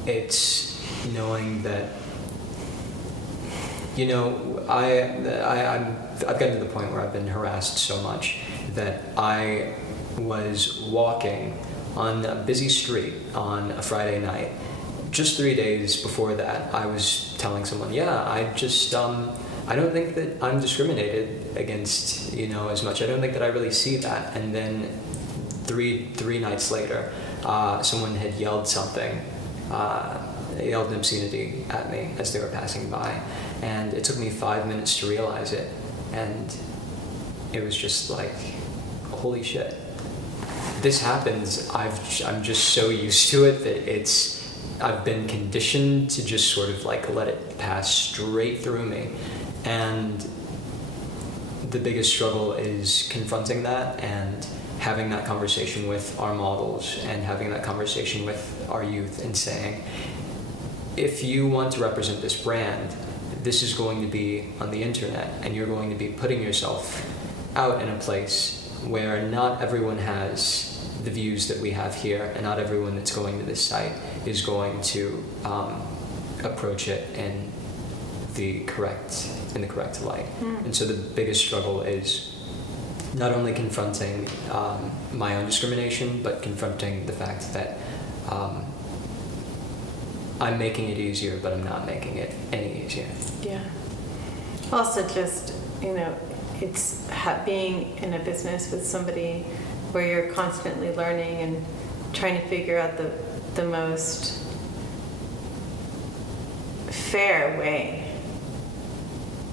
it's knowing that I've gotten to the point where I've been harassed so much that I was walking on a busy street on a Friday night. Just 3 days before that, I was telling someone, I don't think that I'm discriminated against, as much. I don't think that I really see that. And then three nights later, someone had yelled something, yelled an obscenity at me as they were passing by. And it took me 5 minutes to realize it. And it was just holy shit. This happens. I'm just so used to it that I've been conditioned to just sort of let it pass straight through me. And the biggest struggle is confronting that and having that conversation with our models and having that conversation with our youth and saying, if you want to represent this brand, this is going to be on the internet, and you're going to be putting yourself out in a place where not everyone has the views that we have here, and not everyone that's going to this site is going to approach it in the correct light. And so the biggest struggle is not only confronting my own discrimination, but confronting the fact that I'm making it easier, but I'm not making it any easier. Yeah. Also, just it's being in a business with somebody where you're constantly learning and trying to figure out the most fair way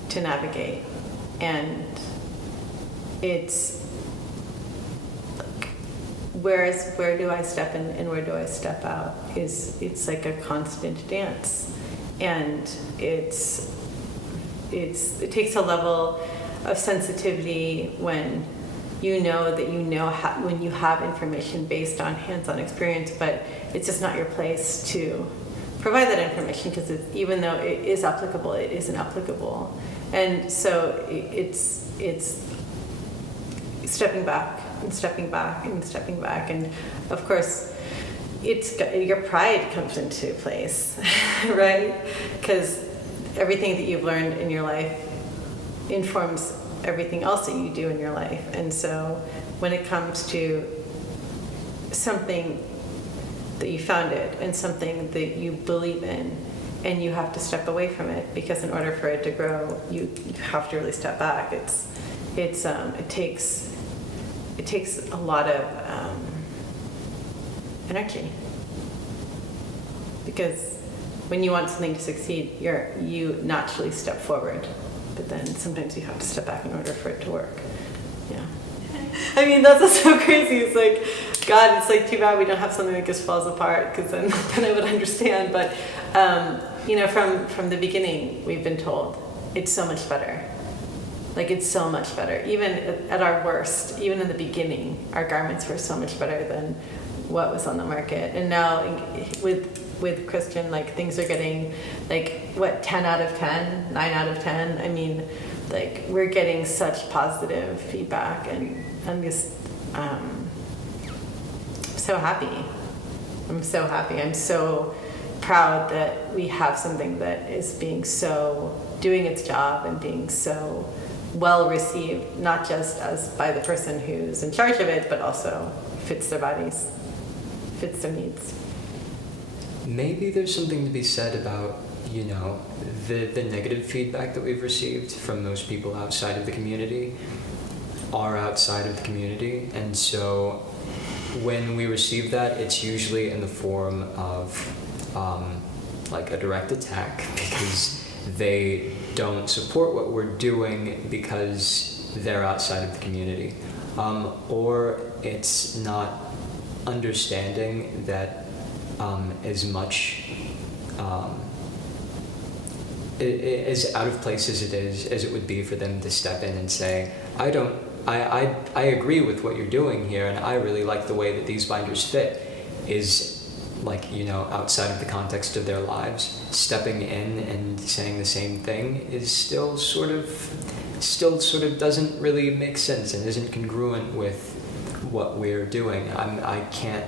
to navigate. And it's where do I step in and where do I step out it's a constant dance. And it takes a level of sensitivity when when you have information based on hands-on experience, but it's just not your place to provide that information because even though it is applicable, it isn't applicable. And so it's stepping back and stepping back and stepping back. And of course, your pride comes into place, right? Because everything that you've learned in your life informs everything else that you do in your life. And so when it comes to something that you founded and something that you believe in, and you have to step away from it, because in order for it to grow, you have to really step back. It takes a lot of energy, because when you want something to succeed, you naturally step forward, but then sometimes you have to step back in order for it to work. Yeah. I mean, that's so crazy. It's like, God, it's like too bad we don't have something that just falls apart, because then I would understand. But from the beginning, we've been told it's so much better. Like, it's so much better. Even at our worst, even in the beginning, our garments were so much better than what was on the market. And now with Christian, like, things are getting, like, 10 out of 10, 9 out of 10. I mean, like, we're getting such positive feedback, and I'm just so happy. I'm so happy. I'm so proud that we have something that is doing its job and being so well received, not just by the person who's in charge of it, but also fits their bodies, fits their needs. Maybe there's something to be said about, the negative feedback that we've received from most people outside of the community are outside of the community. And so when we receive that, it's usually in the form of like a direct attack, because they don't support what we're doing because they're outside of the community. Or it's not understanding that as much as out of place as it would be for them to step in and say, I agree with what you're doing here, and I really like the way that these binders fit, is like, outside of the context of their lives. Stepping in and saying the same thing is still sort of doesn't really make sense and isn't congruent with what we're doing. I can't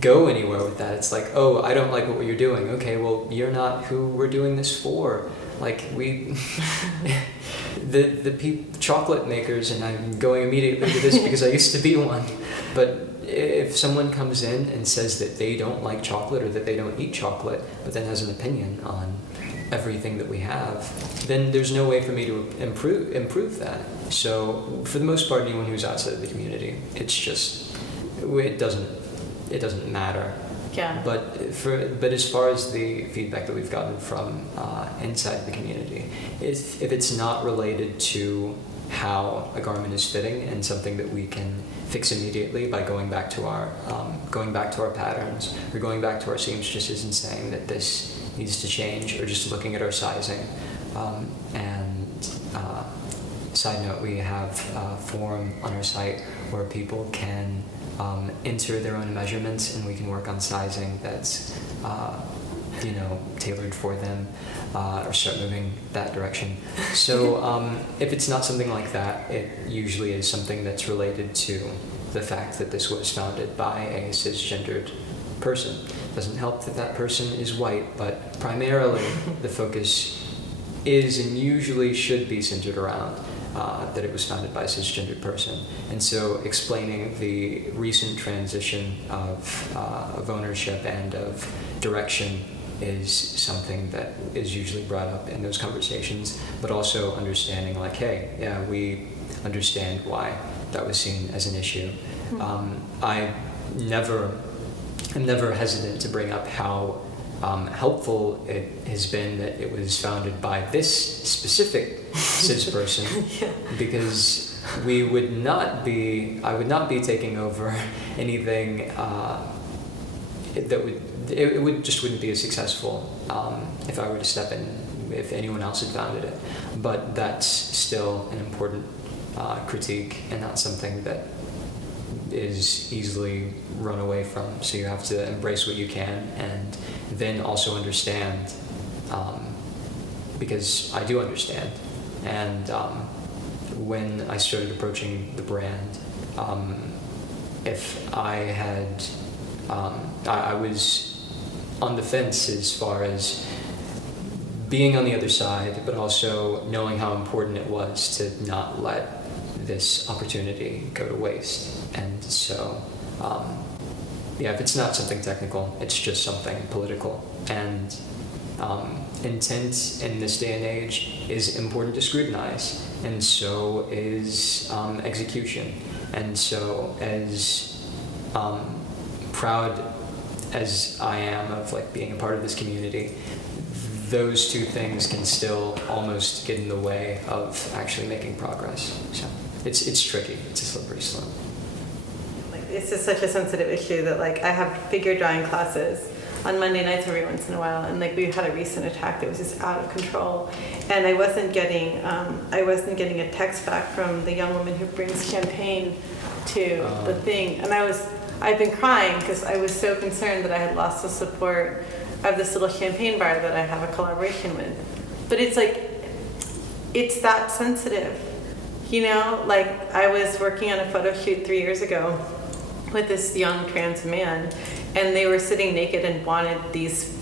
go anywhere with that. It's like, oh, I don't like what you're doing. Okay, well, you're not who we're doing this for. Like, we the chocolate makers, and I'm going immediately to this because I used to be one, but if someone comes in and says that they don't like chocolate or that they don't eat chocolate, but then has an opinion on everything that we have, then there's no way for me to improve that. So for the most part, anyone who's outside of the community, it's just, it doesn't matter. Yeah. But as far as the feedback that we've gotten from inside the community, if it's not related to how a garment is fitting and something that we can fix immediately by going back to our patterns, or going back to our seamstresses and saying that this needs to change, or just looking at our sizing. Side note, we have a forum on our site where people can enter their own measurements, and we can work on sizing that's tailored for them, or start moving that direction. So if it's not something like that, it usually is something that's related to the fact that this was founded by a cisgendered person. Doesn't help that that person is white, but primarily the focus is and usually should be centered around that it was founded by a cisgendered person. And so explaining the recent transition of ownership and of direction is something that is usually brought up in those conversations, but also understanding, like, hey, yeah, we understand why that was seen as an issue. I'm never hesitant to bring up how helpful it has been that it was founded by this specific cis person, Yeah. because I would not be taking over anything it wouldn't be as successful if I were to step in, if anyone else had founded it. But that's still an important critique, and not something that is easily run away from. So you have to embrace what you can, and then also understand, because I do understand. And when I started approaching the brand, if I had, I was on the fence as far as being on the other side, but also knowing how important it was to not let this opportunity go to waste. And so if it's not something technical, it's just something political. And intent in this day and age is important to scrutinize, and so is execution. And so as proud as I am of like being a part of this community, those two things can still almost get in the way of actually making progress. So it's tricky. It's a slippery slope. It's just such a sensitive issue that like I have figure drawing classes on Monday nights every once in a while, and like we had a recent attack that was just out of control, and I wasn't getting a text back from the young woman who brings champagne to the thing, and I've been crying because I was so concerned that I had lost the support of this little champagne bar that I have a collaboration with. But it's like, it's that sensitive, you know? Like I was working on a photo shoot 3 years ago with this young trans man, and they were sitting naked and wanted these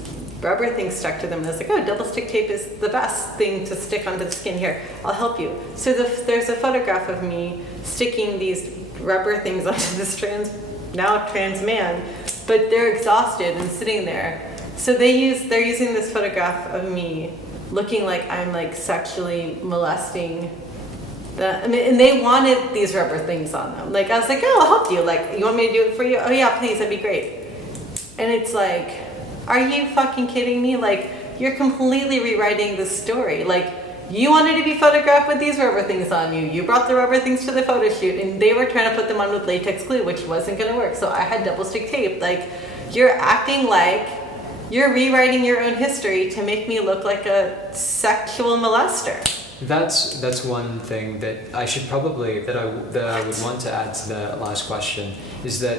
rubber things stuck to them. And I was like, oh, double stick tape is the best thing to stick onto the skin. Here, I'll help you. So there's a photograph of me sticking these rubber things onto this now trans man, but they're exhausted and sitting there. So they're using this photograph of me looking like I'm like sexually molesting and they wanted these rubber things on them. Like I was like, oh, I'll help you. Like, you want me to do it for you? Oh yeah, please, that'd be great. And it's like, are you fucking kidding me? Like, you're completely rewriting the story. Like, you wanted to be photographed with these rubber things on you. You brought the rubber things to the photo shoot, and they were trying to put them on with latex glue, which wasn't going to work. So I had double stick tape. Like, you're acting like you're rewriting your own history to make me look like a sexual molester. That's one thing that I should probably that I would want to add to the last question is that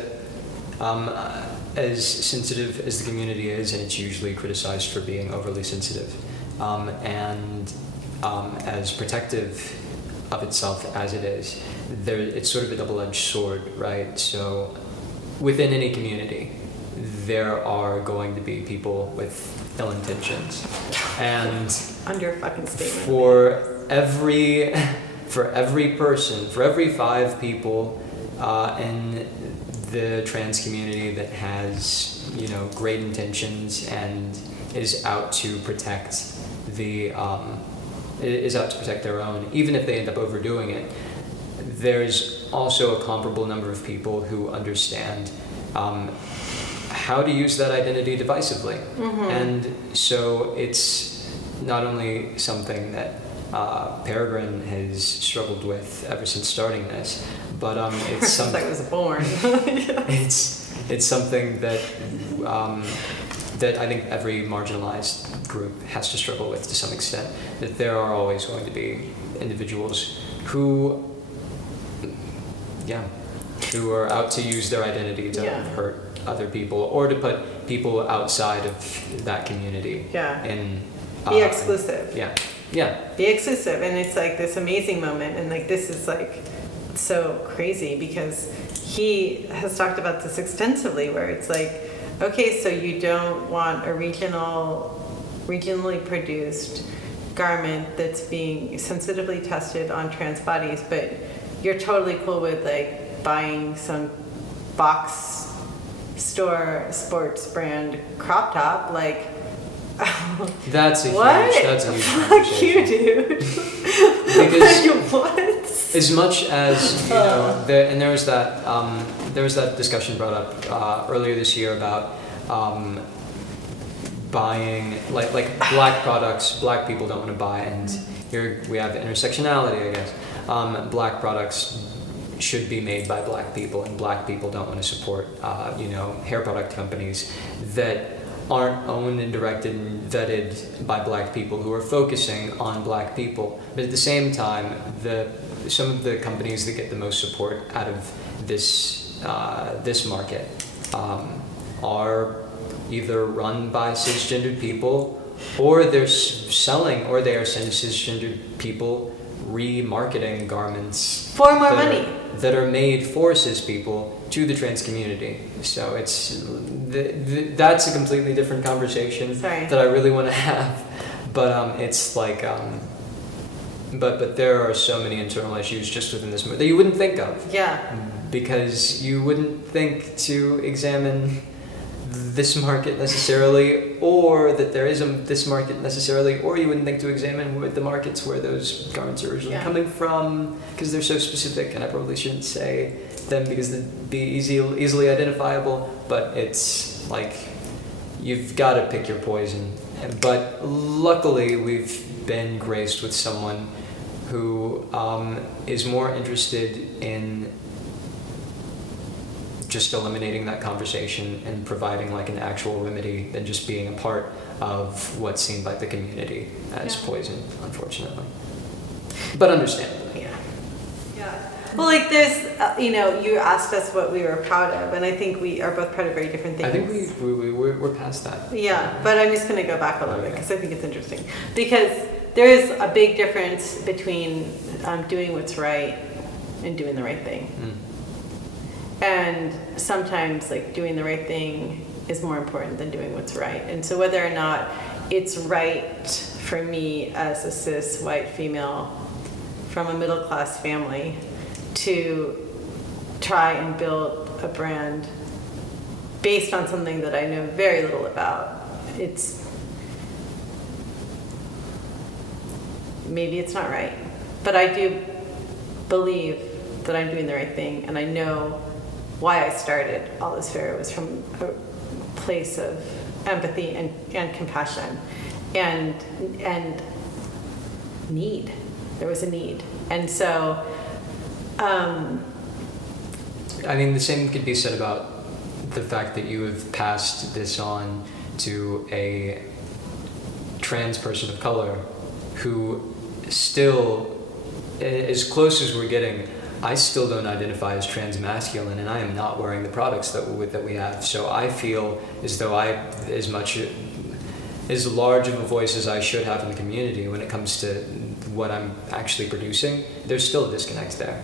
as sensitive as the community is, and it's usually criticized for being overly sensitive, and as protective of itself as it is, it's sort of a double-edged sword, right? So within any community, there are going to be people with ill intentions, and under a fucking statement. For every person, for every 5 people in the trans community that has, you know, great intentions and is out to protect their own, even if they end up overdoing it, there's also a comparable number of people who understand how to use that identity divisively. Mm-hmm. And so it's not only something that Peregrine has struggled with ever since starting this, but it's something I was born. it's something that that I think every marginalized group has to struggle with to some extent. That there are always going to be individuals who are out to use their identity to hurt other people or to put people outside of that community in be exclusive. Be exclusive. And it's like this amazing moment, and like this is like so crazy because he has talked about this extensively, where it's like, okay, so you don't want a regionally produced garment that's being sensitively tested on trans bodies, but you're totally cool with like buying some box store sports brand crop top, like that's a huge fuck you, dude. Because what? As much as you know, there was that discussion brought up earlier this year about buying like black products. Black people don't want to buy, and here we have intersectionality, I guess. Black products should be made by black people, and black people don't want to support hair product companies that aren't owned and directed and vetted by black people who are focusing on black people. But at the same time, some of the companies that get the most support out of this market are either run by cisgendered people, or they're selling, or they are cisgendered people remarketing garments for more money that are made for cis people to the trans community. So it's that's a completely different conversation that I really want to have. But it's like but there are so many internal issues just within this movie that you wouldn't think of. Yeah. because you wouldn't think to examine this market necessarily, or that there isn't this market necessarily, or you wouldn't think to examine the markets where those garments are originally coming from, because they're so specific, and I probably shouldn't say them because they'd be easily identifiable, but it's like, you've got to pick your poison. But luckily, we've been graced with someone who is more interested in just eliminating that conversation and providing like an actual remedy than just being a part of what's seen by the community as poison, unfortunately. But understandably. Yeah. Well, like there's, you asked us what we were proud of, and I think we are both proud of very different things. I think we're past that. Yeah, but I'm just going to go back a little bit because I think it's interesting. Because there is a big difference between doing what's right and doing the right thing. And sometimes like doing the right thing is more important than doing what's right. And so whether or not it's right for me as a cis white female from a middle class family to try and build a brand based on something that I know very little about, maybe it's not right. But I do believe that I'm doing the right thing, and I know why I started all this fair was from a place of empathy and compassion and need. There was a need. And so I mean, the same could be said about the fact that you have passed this on to a trans person of color who still, as close as we're getting, I still don't identify as trans-masculine, and I am not wearing the products that we have. So I feel as though as large of a voice as I should have in the community when it comes to what I'm actually producing, there's still a disconnect there.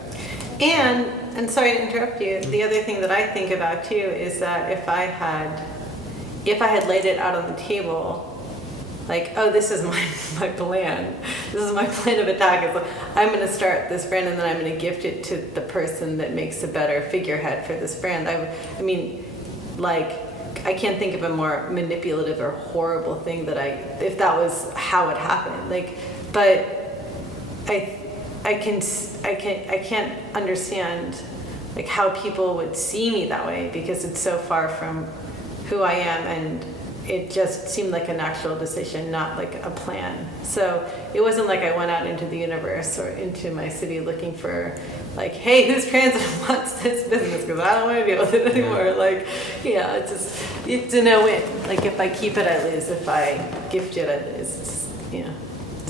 And sorry to interrupt you, the other thing that I think about too is that if I had laid it out on the table, like, oh, this is my plan. This is my plan of attack. It's like, I'm going to start this brand and then I'm going to gift it to the person that makes a better figurehead for this brand. I mean, like, I can't think of a more manipulative or horrible thing if that was how it happened. Like, but I can't understand like how people would see me that way because it's so far from who I am, and it just seemed like a natural decision, not like a plan. So it wasn't like I went out into the universe or into my city looking for like, hey, who's trans and wants this business? Because I don't want to deal with it anymore. Like, it's a no-win. Like if I keep it, I lose. If I gift it, I lose.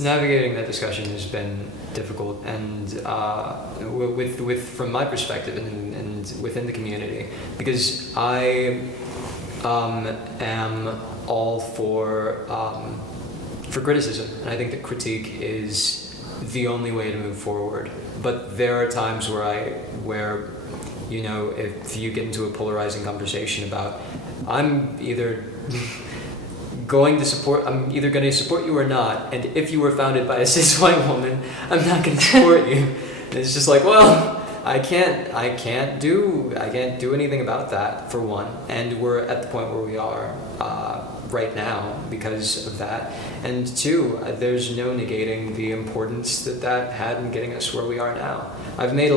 Navigating that discussion has been difficult, and with from my perspective and within the community, because I am all for criticism, and I think that critique is the only way to move forward. But there are times where if you get into a polarizing conversation about, I'm either going to support you or not, and if you were founded by a cis white woman, I'm not going to support you. And it's just like, well, I can't do anything about that, for one, and we're at the point where we are right now because of that, and two, there's no negating the importance that had in getting us where we are now. I've made a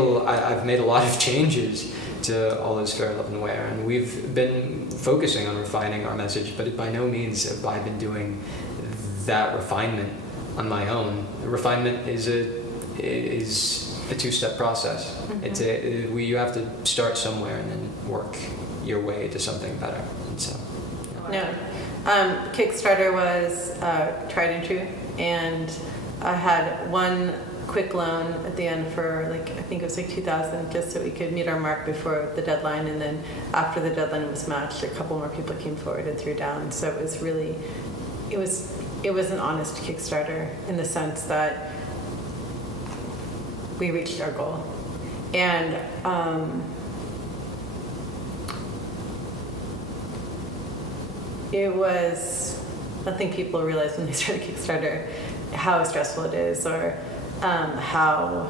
lot of changes to all this fair love and wear, and we've been focusing on refining our message, but by no means have I been doing that refinement on my own. Refinement is a two-step process. Mm-hmm. You have to start somewhere and then work your way to something better. And so, Kickstarter was tried and true, and I had one quick loan at the end for I think it was $2,000, just so we could meet our mark before the deadline, and then after the deadline was matched, a couple more people came forward and threw down. So it was really, it was an honest Kickstarter in the sense that we reached our goal. And it was, I think people realize when they start a Kickstarter how stressful it is, or how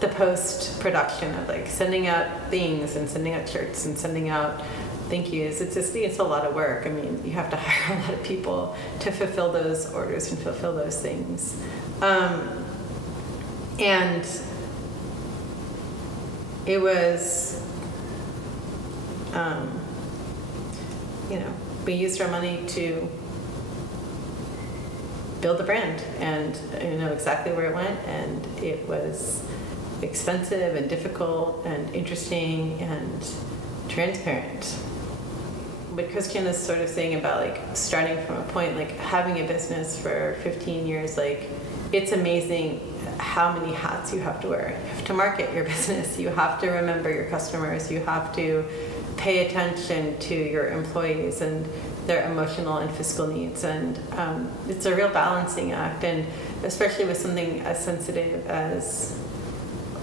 the post-production of like sending out things and sending out shirts and sending out thank yous. It's a lot of work. I mean, you have to hire a lot of people to fulfill those orders and fulfill those things. And it was, we used our money to build the brand, and you know exactly where it went, and it was expensive and difficult and interesting and transparent. What Christian is sort of saying about like starting from a point, like having a business for 15 years, like it's amazing how many hats you have to wear. You have to market your business, you have to remember your customers, you have to pay attention to your employees and their emotional and fiscal needs, and it's a real balancing act, and especially with something as sensitive as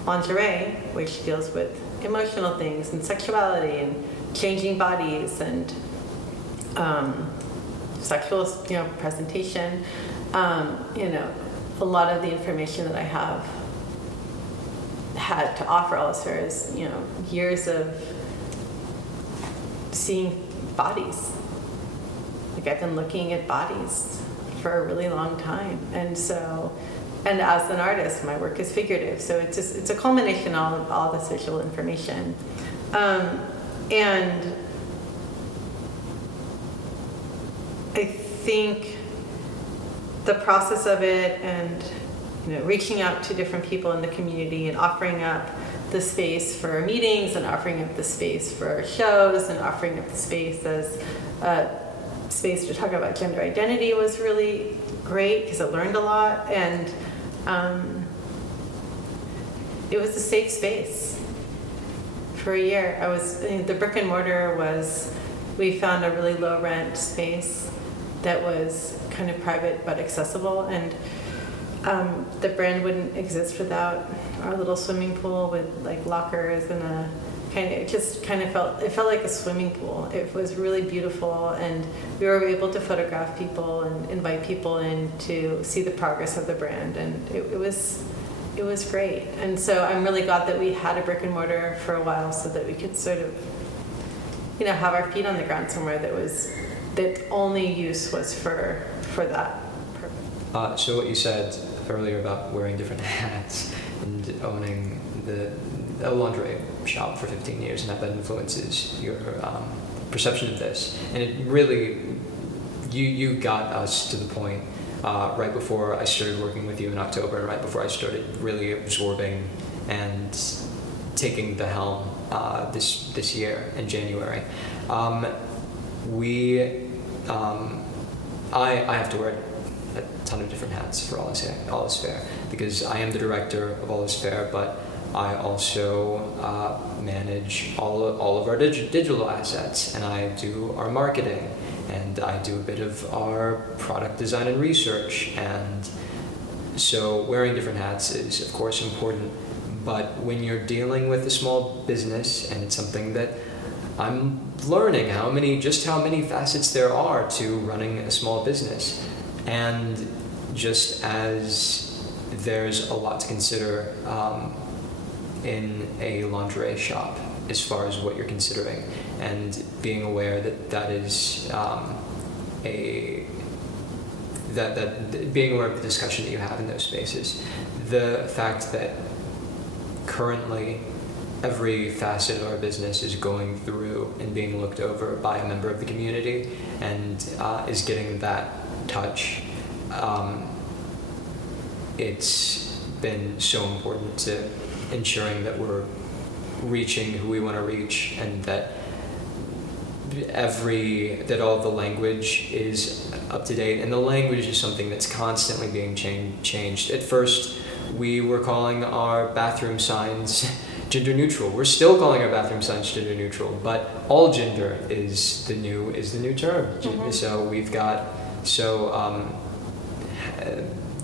lingerie, which deals with emotional things and sexuality and changing bodies and sexual presentation. A lot of the information that I have had to offer also is years of seeing bodies. Like I've been looking at bodies for a really long time, and as an artist, my work is figurative, so it's a culmination of all this visual information, and I think the process of it, and reaching out to different people in the community and offering up the space for meetings and offering up the space for shows and offering up the space as a space to talk about gender identity was really great because I learned a lot, and it was a safe space for a year. The brick and mortar we found a really low rent space that was kind of private but accessible, and the brand wouldn't exist without our little swimming pool with like lockers and it felt like a swimming pool. It was really beautiful, and we were able to photograph people and invite people in to see the progress of the brand, and it was great. And so I'm really glad that we had a brick and mortar for a while so that we could sort of have our feet on the ground somewhere that only use was for that purpose. So what you said earlier about wearing different hats and owning a lingerie shop for 15 years, and how that influences your perception of this. And it really, you got us to the point right before I started working with you in October, and right before I started really absorbing and taking the helm this year in January. I have to wear a ton of different hats for All Is Fair, because I am the director of All Is Fair, but I also manage all of our digital assets, and I do our marketing, and I do a bit of our product design and research, and so wearing different hats is of course important. But when you're dealing with a small business, and it's something that I'm learning how many facets there are to running a small business, and just as there's a lot to consider in a lingerie shop as far as what you're considering, and being aware that is being aware of the discussion that you have in those spaces. The fact that currently every facet of our business is going through and being looked over by a member of the community, and is getting that touch. It's been so important to ensuring that we're reaching who we want to reach, and that all the language is up to date. And the language is something that's constantly being changed. At first, we were calling our bathroom signs gender neutral. We're still calling our bathroom signs gender neutral, but all gender is the new term. Mm-hmm. So we've got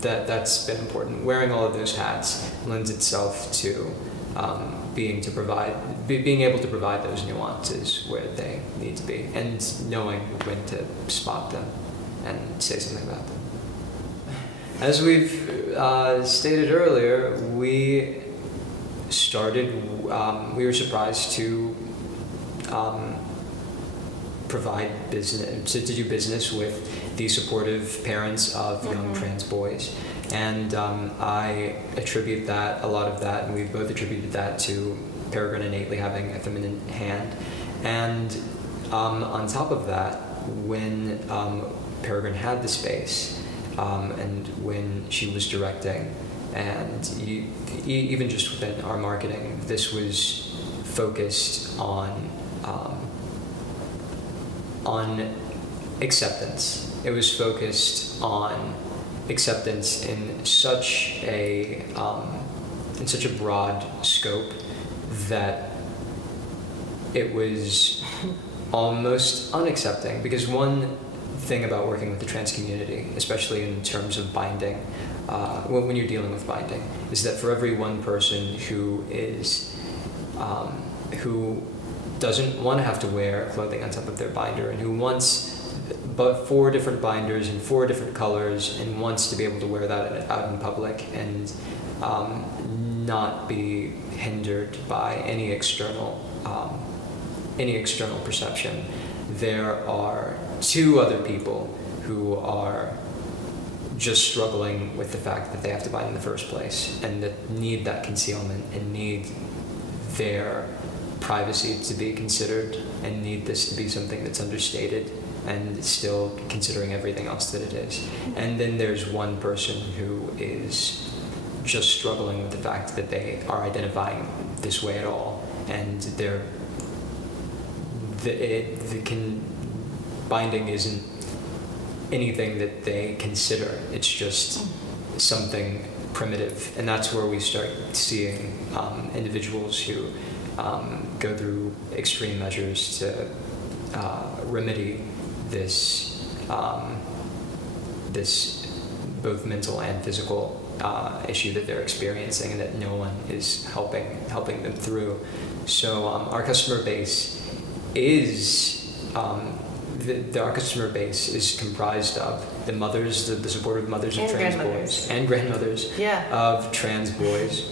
that's been important. Wearing all of those hats lends itself to being able to provide those nuances where they need to be, and knowing when to spot them and say something about them. As we've stated earlier, we started, we were surprised to provide business, to do business with the supportive parents of young trans boys. And I attribute that, a lot of that, and we both attributed that to Peregrine innately having a feminine hand. And on top of that, when Peregrine had the space, and when she was directing, and even just within our marketing, this was focused on acceptance. It was focused on acceptance in such a broad scope that it was almost unaccepting. Because one thing about working with the trans community, especially in terms of binding, when you're dealing with binding, is that for every one person who doesn't want to have to wear clothing on top of their binder, and who wants but 4 different binders in 4 different colors, and wants to be able to wear that out in public and not be hindered by any external perception, there are 2 other people who are just struggling with the fact that they have to bind in the first place, and that need that concealment and need their privacy to be considered, and need this to be something that's understated and still considering everything else that it is. And then there's one person who is just struggling with the fact that they are identifying this way at all, and binding isn't anything that they consider. It's just something primitive, and that's where we start seeing individuals who go through extreme measures to remedy this both mental and physical issue that they're experiencing, and that no one is helping them through. So our customer base is our customer base is comprised of the mothers, the supportive mothers of trans boys, and grandmothers of trans boys,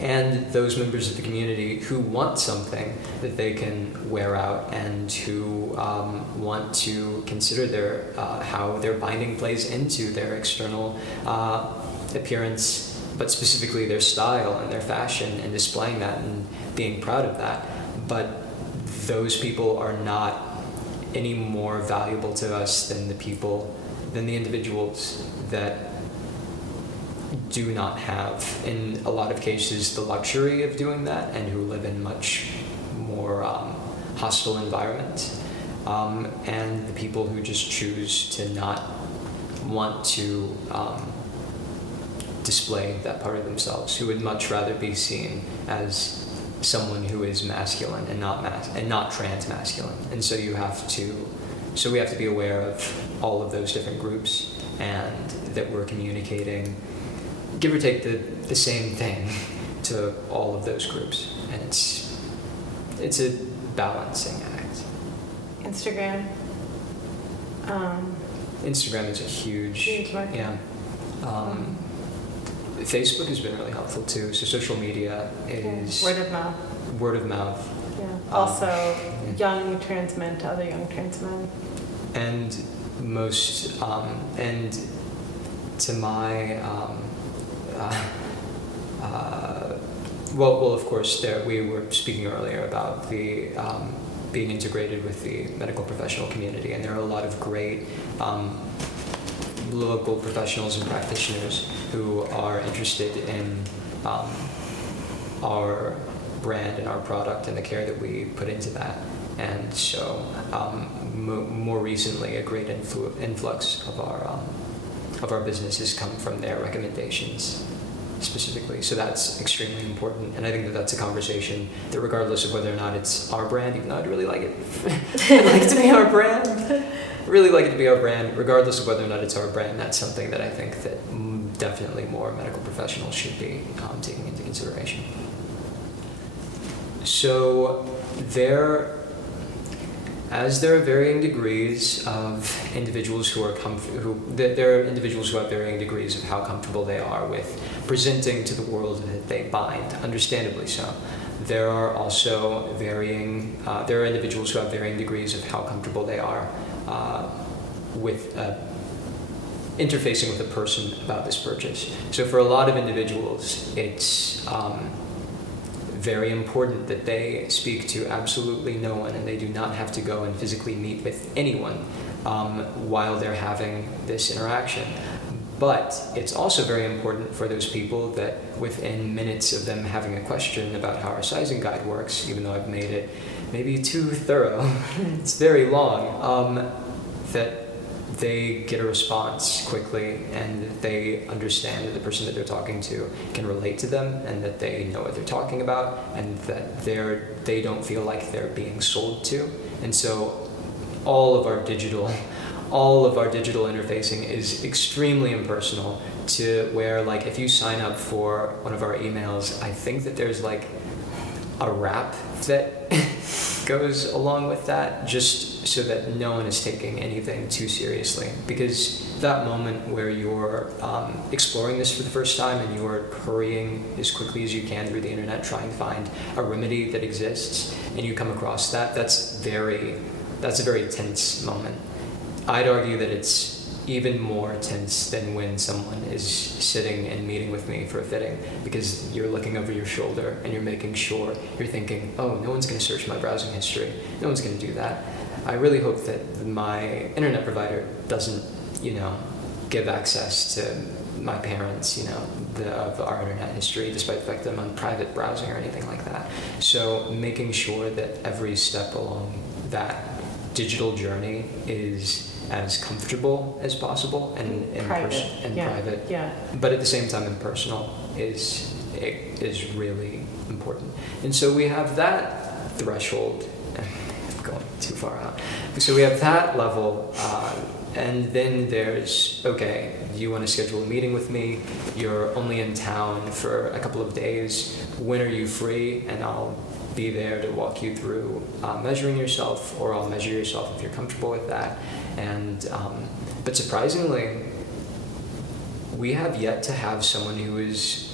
and those members of the community who want something that they can wear out, and who want to consider their how their binding plays into their external appearance, but specifically their style and their fashion, and displaying that and being proud of that. But those people are not any more valuable to us than the individuals that do not have, in a lot of cases, the luxury of doing that, and who live in much more hostile environments, and the people who just choose to not want to display that part of themselves, who would much rather be seen as someone who is masculine and not trans masculine. And so we have to be aware of all of those different groups, and that we're communicating, give or take, the same thing to all of those groups. And it's a balancing act. Instagram. Instagram is a huge market. Yeah. Facebook has been really helpful too. So social media is word of mouth. Word of mouth. Yeah. Also, young trans men to other young trans men. And most and to my well, of course, we were speaking earlier about the being integrated with the medical professional community, and there are a lot of great local professionals and practitioners who are interested in our brand and our product and the care that we put into that. And so more recently, a great influx of our business has come from their recommendations specifically. So that's extremely important, and I think that that's a conversation that, regardless of whether or not it's our brand, even though I'd really like it, I'd like it to be our brand, really like it to be our brand, regardless of whether or not it's our brand, that's something that I think that definitely more medical professionals should be taking into consideration. as there are varying degrees of individuals who are there are individuals who have varying degrees of how comfortable they are with presenting to the world that they bind, understandably so. There are also there are individuals who have varying degrees of how comfortable they are with interfacing with a person about this purchase. So for a lot of individuals, it's very important that they speak to absolutely no one, and they do not have to go and physically meet with anyone while they're having this interaction. But it's also very important for those people that within minutes of them having a question about how our sizing guide works, even though I've made it maybe too thorough, it's very long, that they get a response quickly, and that they understand that the person that they're talking to can relate to them, and that they know what they're talking about, and that they don't feel like they're being sold to. And so all of our digital interfacing is extremely impersonal, to where, like, if you sign up for one of our emails, I think that there's like a rap that goes along with that, just so that no one is taking anything too seriously. Because that moment where you're exploring this for the first time, and you're hurrying as quickly as you can through the internet trying to find a remedy that exists, and you come across that's a very tense moment. I'd argue that it's even more tense than when someone is sitting and meeting with me for a fitting, because you're looking over your shoulder and you're making sure, you're thinking, oh, no one's going to search my browsing history, no one's going to do that. I really hope that my internet provider doesn't, give access to my parents, of our internet history, despite the fact that I'm on private browsing or anything like that. So making sure that every step along that digital journey is as comfortable as possible and private, but at the same time impersonal is really important. And so we have that threshold. I'm going too far out. So we have that level, and then there's, okay, you want to schedule a meeting with me, you're only in town for a couple of days, when are you free? And I'll be there to walk you through measuring yourself, or I'll measure yourself if you're comfortable with that. And but surprisingly, we have yet to have someone who is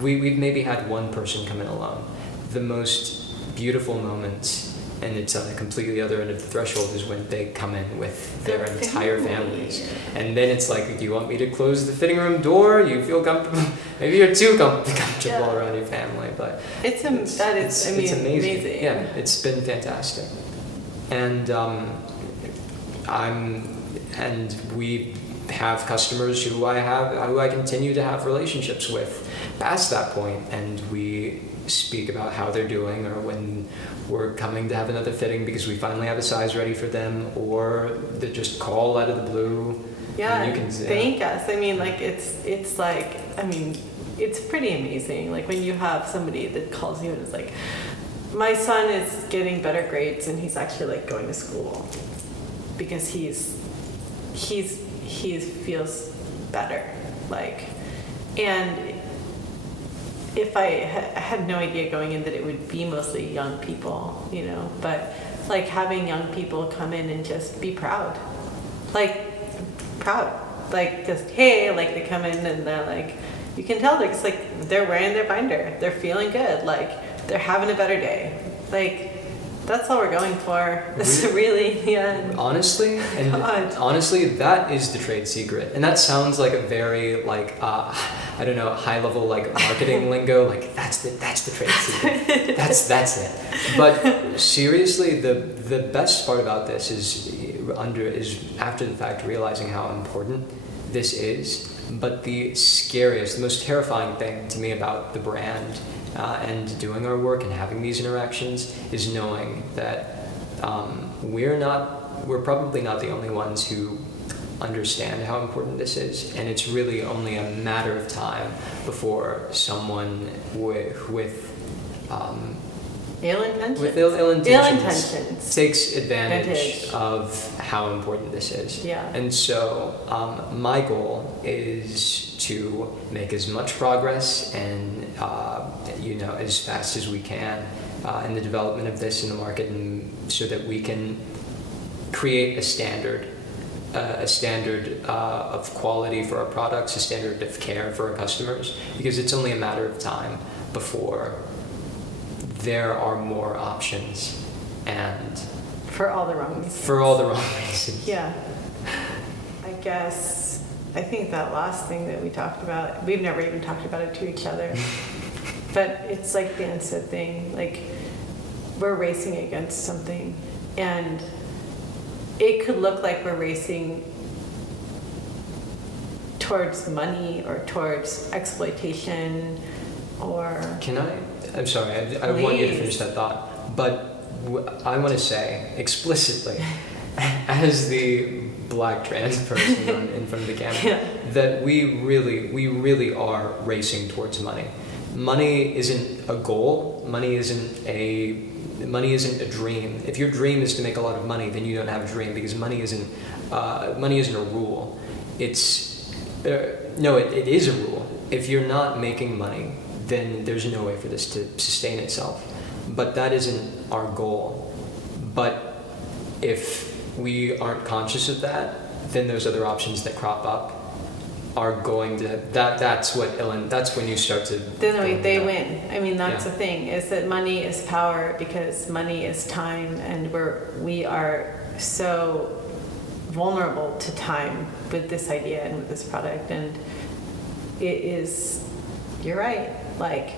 we've maybe had one person come in alone. The most beautiful moment, and it's on the completely other end of the threshold, is when they come in with their entire families. And then it's like, do you want me to close the fitting room door? You feel comfortable? Maybe you're too comfortable around your family, but it's amazing. Yeah, it's been fantastic. And we have customers who I continue to have relationships with past that point, and we speak about how they're doing, or when we're coming to have another fitting because we finally have a size ready for them, or they just call out of the blue. Yeah, and you can thank us. I mean, like it's pretty amazing. Like when you have somebody that calls you and is like, my son is getting better grades and he's actually like going to school because he feels better. Like, and if I had no idea going in that it would be mostly young people, but like having young people come in and just be proud, like just, hey, like they come in and they're like, you can tell they're just like, they're wearing their binder, they're feeling good, like they're having a better day. Like, that's all we're going for. This is really, honestly, that is the trade secret. And that sounds like a very I don't know, high level like marketing lingo. Like that's the trade secret. That's it. But seriously, the best part about this is after the fact realizing how important this is. But the scariest, the most terrifying thing to me about the brand and doing our work and having these interactions is knowing that we're probably not the only ones who understand how important this is, and it's really only a matter of time before someone with ill intentions takes advantage of how important this is. Yeah. And so my goal is to make as much progress and as fast as we can in the development of this in the market, and so that we can create a standard of quality for our products, a standard of care for our customers, because it's only a matter of time before there are more options, and For all the wrong reasons. for all the wrong reasons. Yeah. I think that last thing that we talked about, we've never even talked about it to each other. But it's like the unsaid thing, like we're racing against something, and it could look like we're racing towards money or towards exploitation or... I'm sorry, I want you to finish that thought, but I want to say explicitly, as the black trans person in front of the camera, Yeah. that we really are racing towards money. Money isn't a goal. Money isn't a dream. If your dream is to make a lot of money, then you don't have a dream, because money isn't a rule. It is a rule. If you're not making money, then there's no way for this to sustain itself. But that isn't our goal. But if we aren't conscious of that, then those other options that crop up are going to, that's when you start to... Then they win. I mean, that's Yeah. the thing, is that money is power, because money is time, and we are so vulnerable to time with this idea and with this product. And it is, you're right, like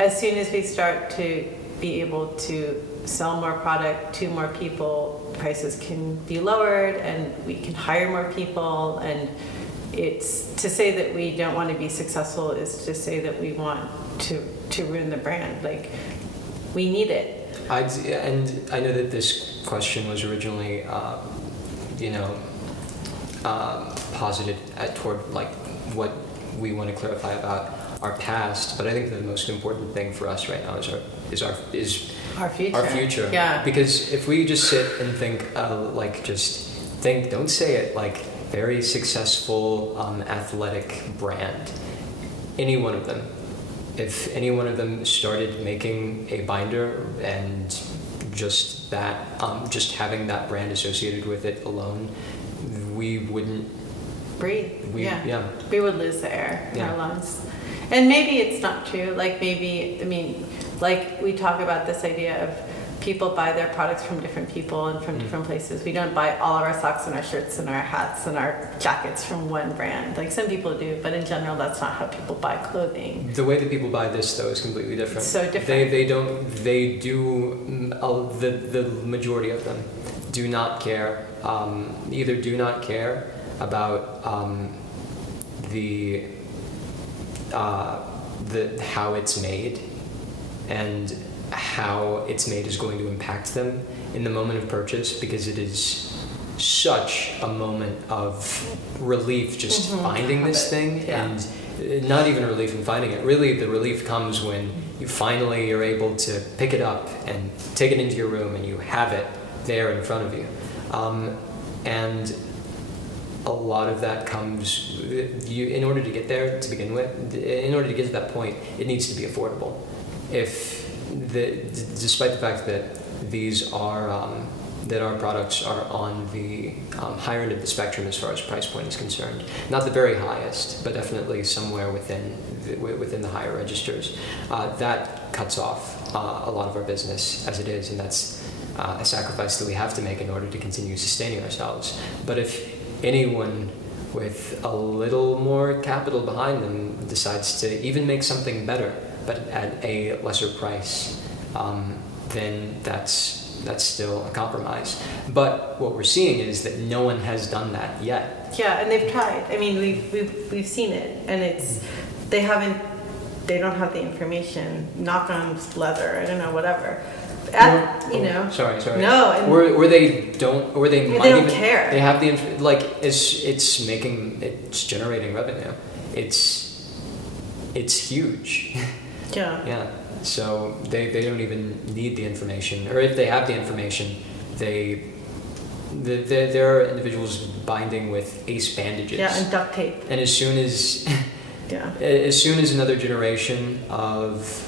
as soon as we start to be able to sell more product to more people, prices can be lowered and we can hire more people. And it's to say that we don't want to be successful is to say that we want to ruin the brand. Like, we need it. And I know that this question was originally posited toward like what we want to clarify about our past, but I think the most important thing for us right now is our future. Our future. Yeah. Because if we just sit and think, don't say it, like very successful athletic brand, any one of them, if any one of them started making a binder and just that, just having that brand associated with it alone, we wouldn't breathe. Yeah. We would lose the air in Yeah. our lungs. And maybe it's not true. Like maybe, I mean, like we talk about this idea of people buy their products from different people and from different places. We don't buy all of our socks and our shirts and our hats and our jackets from one brand. Like some people do, but in general, that's not how people buy clothing. The way that people buy this, though, is completely different. It's so different. The majority of them do not care, either do not care about how it's made and how it's made is going to impact them in the moment of purchase, because it is such a moment of relief just finding this thing. Yeah. And not even relief in finding it. Really, the relief comes when you finally are able to pick it up and take it into your room and you have it there in front of you. And a lot of that comes, in order to get there to begin with, in order to get to that point, it needs to be affordable. Despite the fact that these are, that our products are on the higher end of the spectrum as far as price point is concerned, not the very highest, but definitely somewhere within the higher registers, that cuts off a lot of our business as it is, and that's a sacrifice that we have to make in order to continue sustaining ourselves. But if anyone with a little more capital behind them decides to even make something better, but at a lesser price, then that's still a compromise. But what we're seeing is that no one has done that yet. Yeah, and they've tried. I mean, we've seen it, and it's they don't have the information. Knock on leather. I don't know, whatever. Sorry. No, and or they don't, or they might they don't even care. They have the it's generating revenue. It's huge. Yeah. Yeah. So they don't even need the information, or if they have the information, there are individuals binding with ace bandages. Yeah, and duct tape. And as soon as Yeah. as soon as another generation of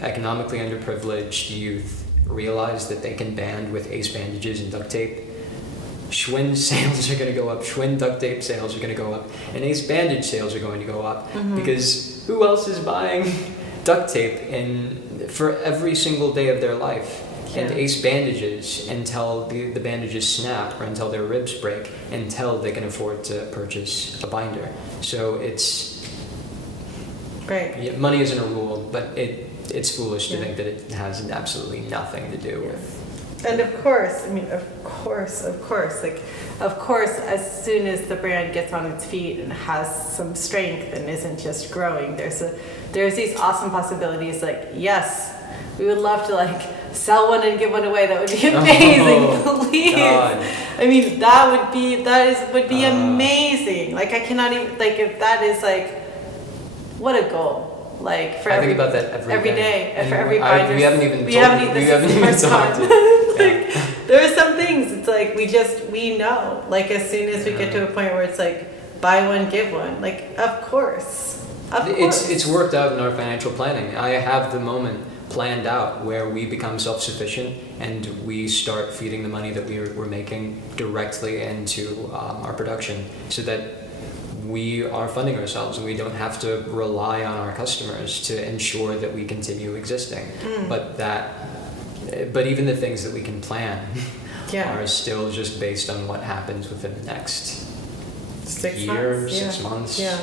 economically underprivileged youth realize that they can band with ace bandages and duct tape, Schwinn sales are going to go up, Schwinn duct tape sales are going to go up, and ace bandage sales are going to go up, because who else is buying duct tape for every single day of their life? And ace bandages until the bandages snap or until their ribs break, until they can afford to purchase a binder. So it's right. Money isn't a rule, but it's foolish to think that it has absolutely nothing to do with. And of course, as soon as the brand gets on its feet and has some strength and isn't just growing, there's these awesome possibilities. Like, yes, we would love to sell one and give one away. That would be amazing. Please. God. I mean, that would be amazing. I cannot even, if that is what a goal. I think about that every day. And for every binder. We haven't even talked. There are some things, it's we know. As soon as we get to a point where it's buy one, give one. Of course. It's worked out in our financial planning. I have the moment planned out where we become self-sufficient and we start feeding the money that we're making directly into our production, so that we are funding ourselves and we don't have to rely on our customers to ensure that we continue existing. But even the things that we can plan are still just based on what happens within the next 6 year, months. 6 months. Yeah.